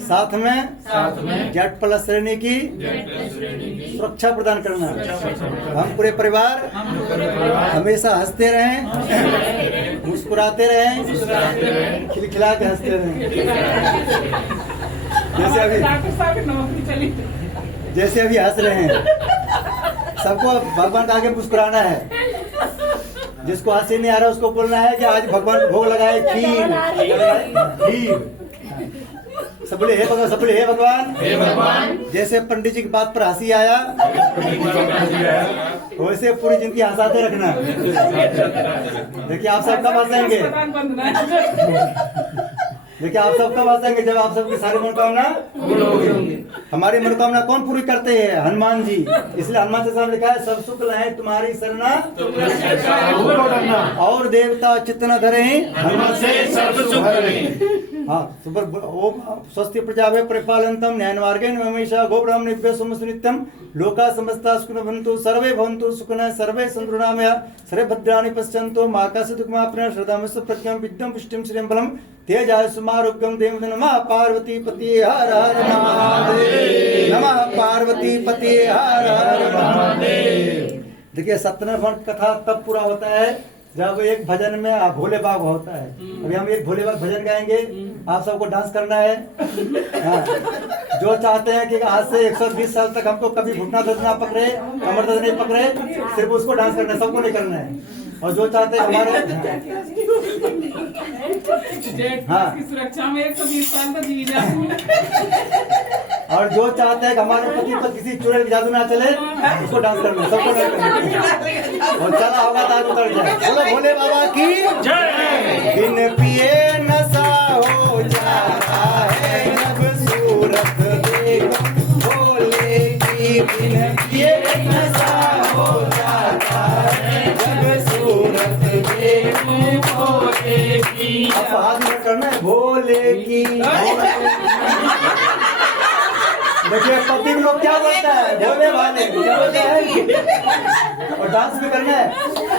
साथ में जेड प्लस श्रेणी की सुरक्षा प्रदान करना। हम पूरे परिवार हमेशा हंसते रहें, मुस्कुराते रहें, खिलखिला के हंसते रहें। जैसे अभी हंस रहे हैं, सबको भगवान के आगे मुस्कुराना है। जिसको हंसी नहीं आ रहा उसको बोलना है कि आज भगवान को भोग लगाए खीर। सब बोले हे भगवान, सब बोले हे भगवान। जैसे पंडित जी की बात पर हंसी आया वैसे पूरी जिंदगी हंसाते रखना। देखिए आप सब कब हंसेंगे, देखिए आप सब कब हंसेंगे जब आप सबकी सारी मनोकामना पूरी होगी। हमारी मनोकामना कौन पूरी करते हैं? हनुमान जी। इसलिए हनुमान जी साहब लिखा है सब सुख लहे तुम्हारी शरणा और देवता चित्त न धरे हनुमान से सर्व सुख हरे। हाँ सुपर ओम स्वस्ति प्रजाभ्य परिपालनतम न्याय मार्गेण हमेशा गोब्राह्मणेभ्यः सोमस्तु नित्यं लोका समस्ता सुखिनो भवन्तु सर्वे भवन्तु सुखिनः सर्वे सन्तु निरामया सर्वे भद्राणि पश्यन्तु मा कश्चित् दुःखमाप्नुयात् श्रद्धामस्तु प्रत्यं विद्यं पुष्टिं श्रियं बलं तेजाय सुमारोग्यं देवं नमः पार्वती पति हर हर महादेव। नमः पार्वती पति हर हर महादेव। देखिए सत्यनारायण कथा तब पूरा होता है जब एक भजन में भोले बाबा होता है। अभी हम एक भोले बाबा भजन गाएंगे, आप सबको डांस करना है। हाँ। जो चाहते हैं कि आज से 120 साल तक हमको कभी घुटना दर्द ना पकड़े, कमर दर्द नहीं पकड़े, सिर्फ उसको डांस करना है, सबको नहीं करना है। और जो चाहते हैं हमारे हाँ की सुरक्षा में 120 साल तक जी जाऊं। और जो चाहते हैं कि हमारे पति पर किसी चुड़ैल की जादू ना चले, उसको डांस करना है, सबको डांस करना है। और चला होगा तो आज उतर जाए। बोलो भोले बाबा की जय। बिन पिए नशा हो जाता है जब सूरत देखो भोले की। बिन पिए नशा हो जाता है जब सूरत देखो भोले की। अब हाथ में करना है भोले की। देखिए पति लोग क्या बोलता है, भोले वाले क्या बोलते हैं। और डांस भी करना है।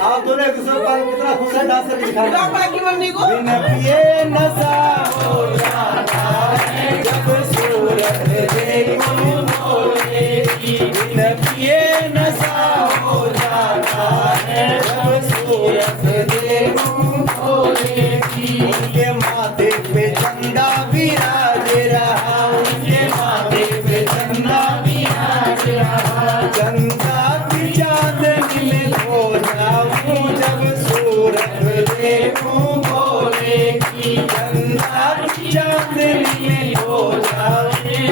आप दोनों एक दूसरे पर कितना खुश है डांस करके दिखाना है। बिन पिए नशा हो जाता है जब सूरत देखो भोले की। बिन पिए नशा हो जाता है जब सूरत देखो भोले की। उनके माथे पे चंदा विराज रहा, उनके माथे पे चंदा विराज रहा। चंदा की चांदनी में खो जाऊं जब सूरत देखूं भोले की। चंदा की चांदनी में खो जाऊं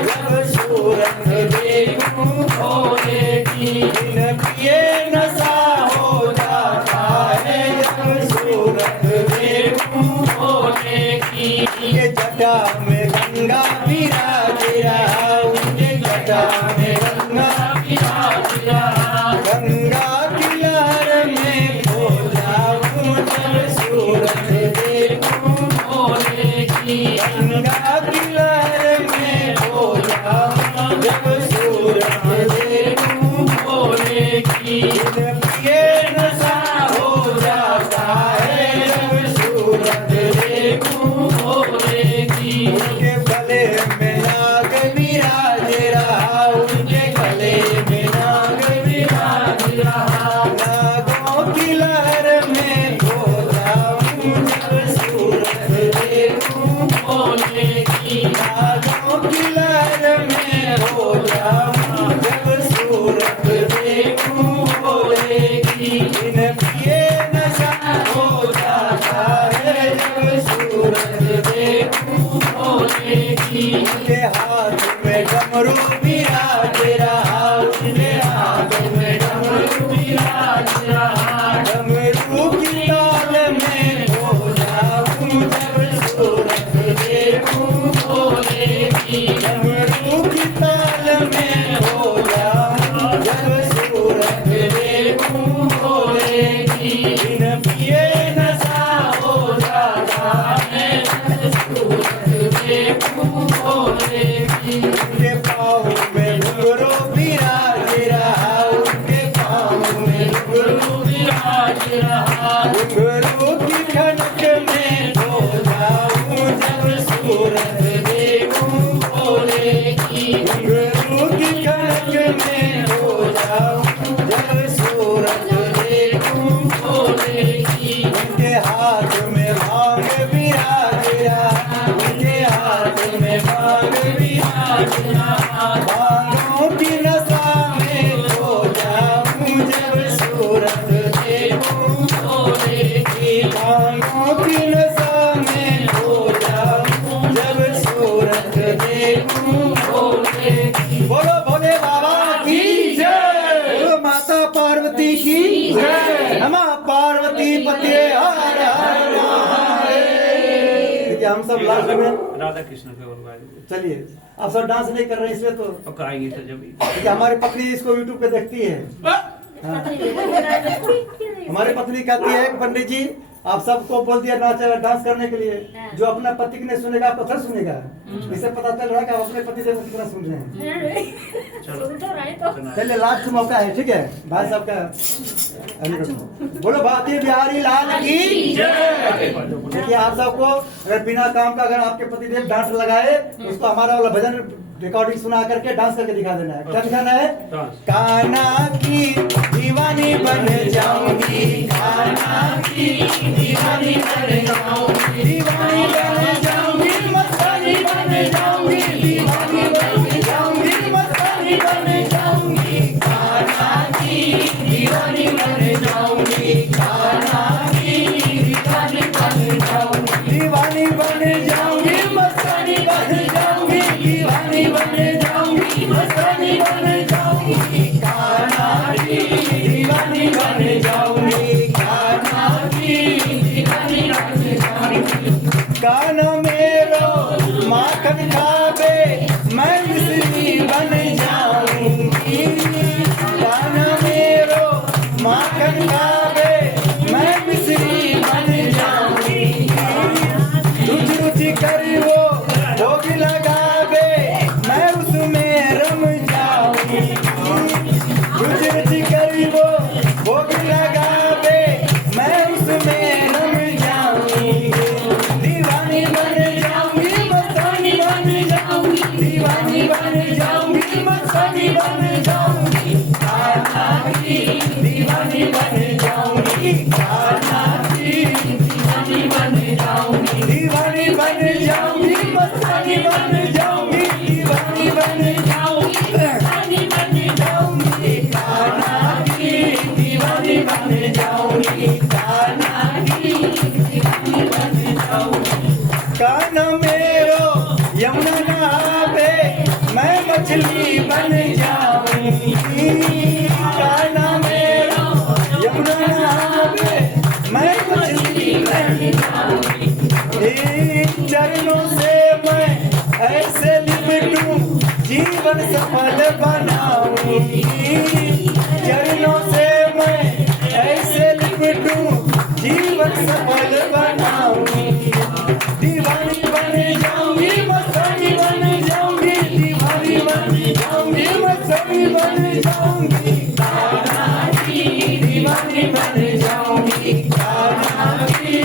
जब सूरत देखूं भोले की। बिन पिए नशा हो जाता है जब सूरत देखूं भोले की। उनके जटा में गंगा विराज रहा, उनके जटा में गंगा विराज रहा। गंगा की लहर में खो जाऊं जब सूरत देखूं भोले की। गंगा की लहर में खो जाऊं जब सूरत देखूं भोले की। बिन पिए नशा हो जाता है जब सूरत देखूं भोले की। उनके गले में नाग विराज रहा, उनके गले में नाग विराज रहा। नागों की लहर में खो जाऊं जब सूरत उनके हाथ में डमरू विराज रहा, उनके हाथ में डमरू विराज रहा। डमरू की ताल में हो जाऊं जब सूरत देखूं भोले की, डमरू की ताल में हो जाऊं जब सूरत देखूं भोले की। बिन पिए नशा हो जाता है जब सूरत देखूं भोले की। उनके पाँव में घुंघरू विराज रहा, उनके पाँव में घुंघरू विराज रहा। घुंघरू की खनक में हो जाऊं जब सूरत देखूं भोले की। घुंघरू की खनक में हो जाऊं जब सूरत देखूं भोले की। उनके हाथ में भांग विराज रहा, उनके हाथ में भांग विराज रहा। भांगों की नशा में हो जाऊं जब सूरत देखूं भोले की। भांगों की नशा में हो जाऊं जब सूरत देखूं भोले की। बोलो भोले बाबा की जय, बोलो माता पार्वती की जय, नमः पार्वती पते हर हर महादेव। देखिए हम सब लास्ट में राधा कृष्ण के और गाए। चलिए आप सब डांस नहीं कर रहे इसलिए तो और गाएंगे तो जब देखिए हमारी पत्नी इसको यूट्यूब पे देखती है। हाँ। हमारी पत्नी कहती है कि पंडित जी आप सबको बोल दिया नाच डांस करने के लिए, जो अपना पति नहीं सुनेगा आपको थोड़ा सुनेगा। इससे पता चल रहा है कि आप अपने पति देव कितना सुन रहे हैं। चलिए लास्ट मौका है, ठीक है भाई साहब का। बोलो भारतीय बिहारी लाल की जय। देखिए आप सबको अगर बिना काम का अगर आपके पति देव डांस लगाए तो उसको हमारा वाला भजन रिकॉर्डिंग सुना करके डांस करके दिखा देना है। क्या दिखाना है? कान्हा की दीवानी बन जाऊंगी, कान्हा की दीवानी बन जाऊंगी, दीवानी बन जाऊंगी, मस्तानी बन जाऊंगी, दीवानी बन जाऊंगी, मस्तानी बन जाऊंगी। कान्हा की दीवानी बन जाऊंगी, कान्हा की दीवानी बन जाऊंगी, दीवानी बन जाऊंगी, मस्तानी बन जाऊंगी, दीवानी बन जाऊंगी, मस्तानी बन जाऊंगी। कान्हा की दीवानी बन जाऊंगी, कान्हा की दीवानी बन जाऊंगी। कान्हा मेरो माखन खावे मैं मिश्री बन जाऊंगी, कान्हा मेरो माखन खावे मैं मिश्री बन जाऊंगी। रुचि रुचि करी वो भोग लगावे मैं उसमें रम जाऊंगी, रुचि रुचि करी वो भोग लगावे मैं उसमें रम जाऊंगी। दीवानी बन जाऊंगी, मस्तानी बन जाऊंगी, दीवानी बन जाऊंगी, मस्तानी बन जाऊंगी। कान्हा की दीवानी बन जाऊंगी, कान्हा की दीवानी बन जाऊंगी, दीवानी बन जाऊंगी, मस्तानी बन जाऊंगी, दीवानी बन जाऊंगी, मस्तानी बन जाऊंगी। कान्हा की दीवानी बन जाऊंगी, कान्हा की दीवानी बन जाऊंगी। कान्हा मेरो यमुना नहावे मैं मछली बन जाऊंगी, कान्हा मेरो यमुना नहावे मैं मछली बन जाऊंगी। चरणों से मैं ऐसे लिपटूं जीवन सफल बनाऊंगी, चरणों से मैं ऐसे लिपटूं जीवन सफल बनाऊंगी। दीवानी बन जाऊंगी, मस्तानी बन जाऊंगी, दीवानी बन जाऊंगी, मस्तानी बन जाऊंगी। कान्हा की दीवानी बन जाऊंगी, कान्हा की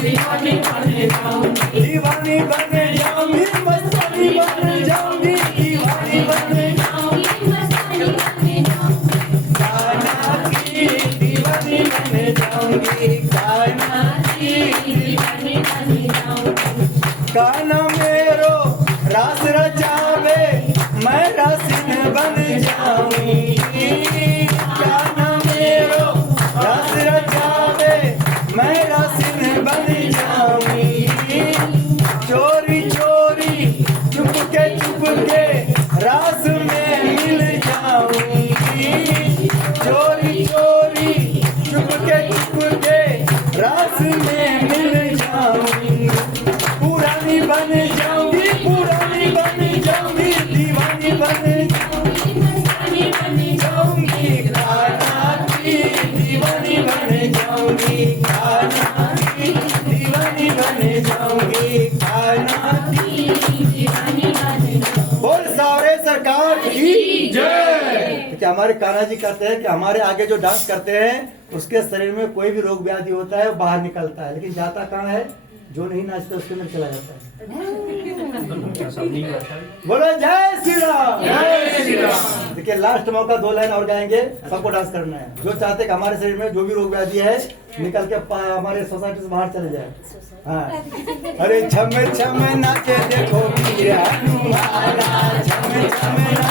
दीवानी बन जाऊंगी, दीवानी बन जाऊंगी, मस्तानी बन जाऊंगी, दीवानी बन जाऊंगी, मस्तानी बन जाऊंगी। कान्हा की दीवानी बन जाऊंगी, कान्हा की दीवानी बन जाऊंगी। कान्हा मेरो रास रचावे मैं रासिन बन जाऊंगी, कान्हा मेरो रास रचावे मैं रासिन बन जाऊंगी। चोरी चोरी चुप चुप के रास में मिल जाऊंगी, चोरी चोरी चुप के रास में मिल जाऊंगी, पुरानी बन जाऊंगी, पुरानी बन जाऊंगी, दीवानी बन जाऊंगी, खाना की दीवानी बन जाऊंगी, खाना की दीवानी बन जाऊंगी, खाना की दीवानी बन जाऊंगी। बोल सावरे सरकार की जय। क्या हमारे कान्हा जी कहते हैं कि हमारे आगे जो डांस करते हैं उसके शरीर में कोई भी रोग व्याधि होता है वो बाहर निकलता है, लेकिन जाता कहाँ है? जो नहीं नाचता उसके अंदर चला जाता है। बोलो जय श्री राम, जय श्री राम। देखिए लास्ट मौका, 2 लाइन और गाएंगे, सबको डांस करना है। जो चाहते कि हमारे शरीर में जो भी रोग व्याधि है निकल के हमारे सोसाइटी से बाहर चले जाए। हाँ, अरे छम छम नाचे देखो वीर हनुमाना, छम छम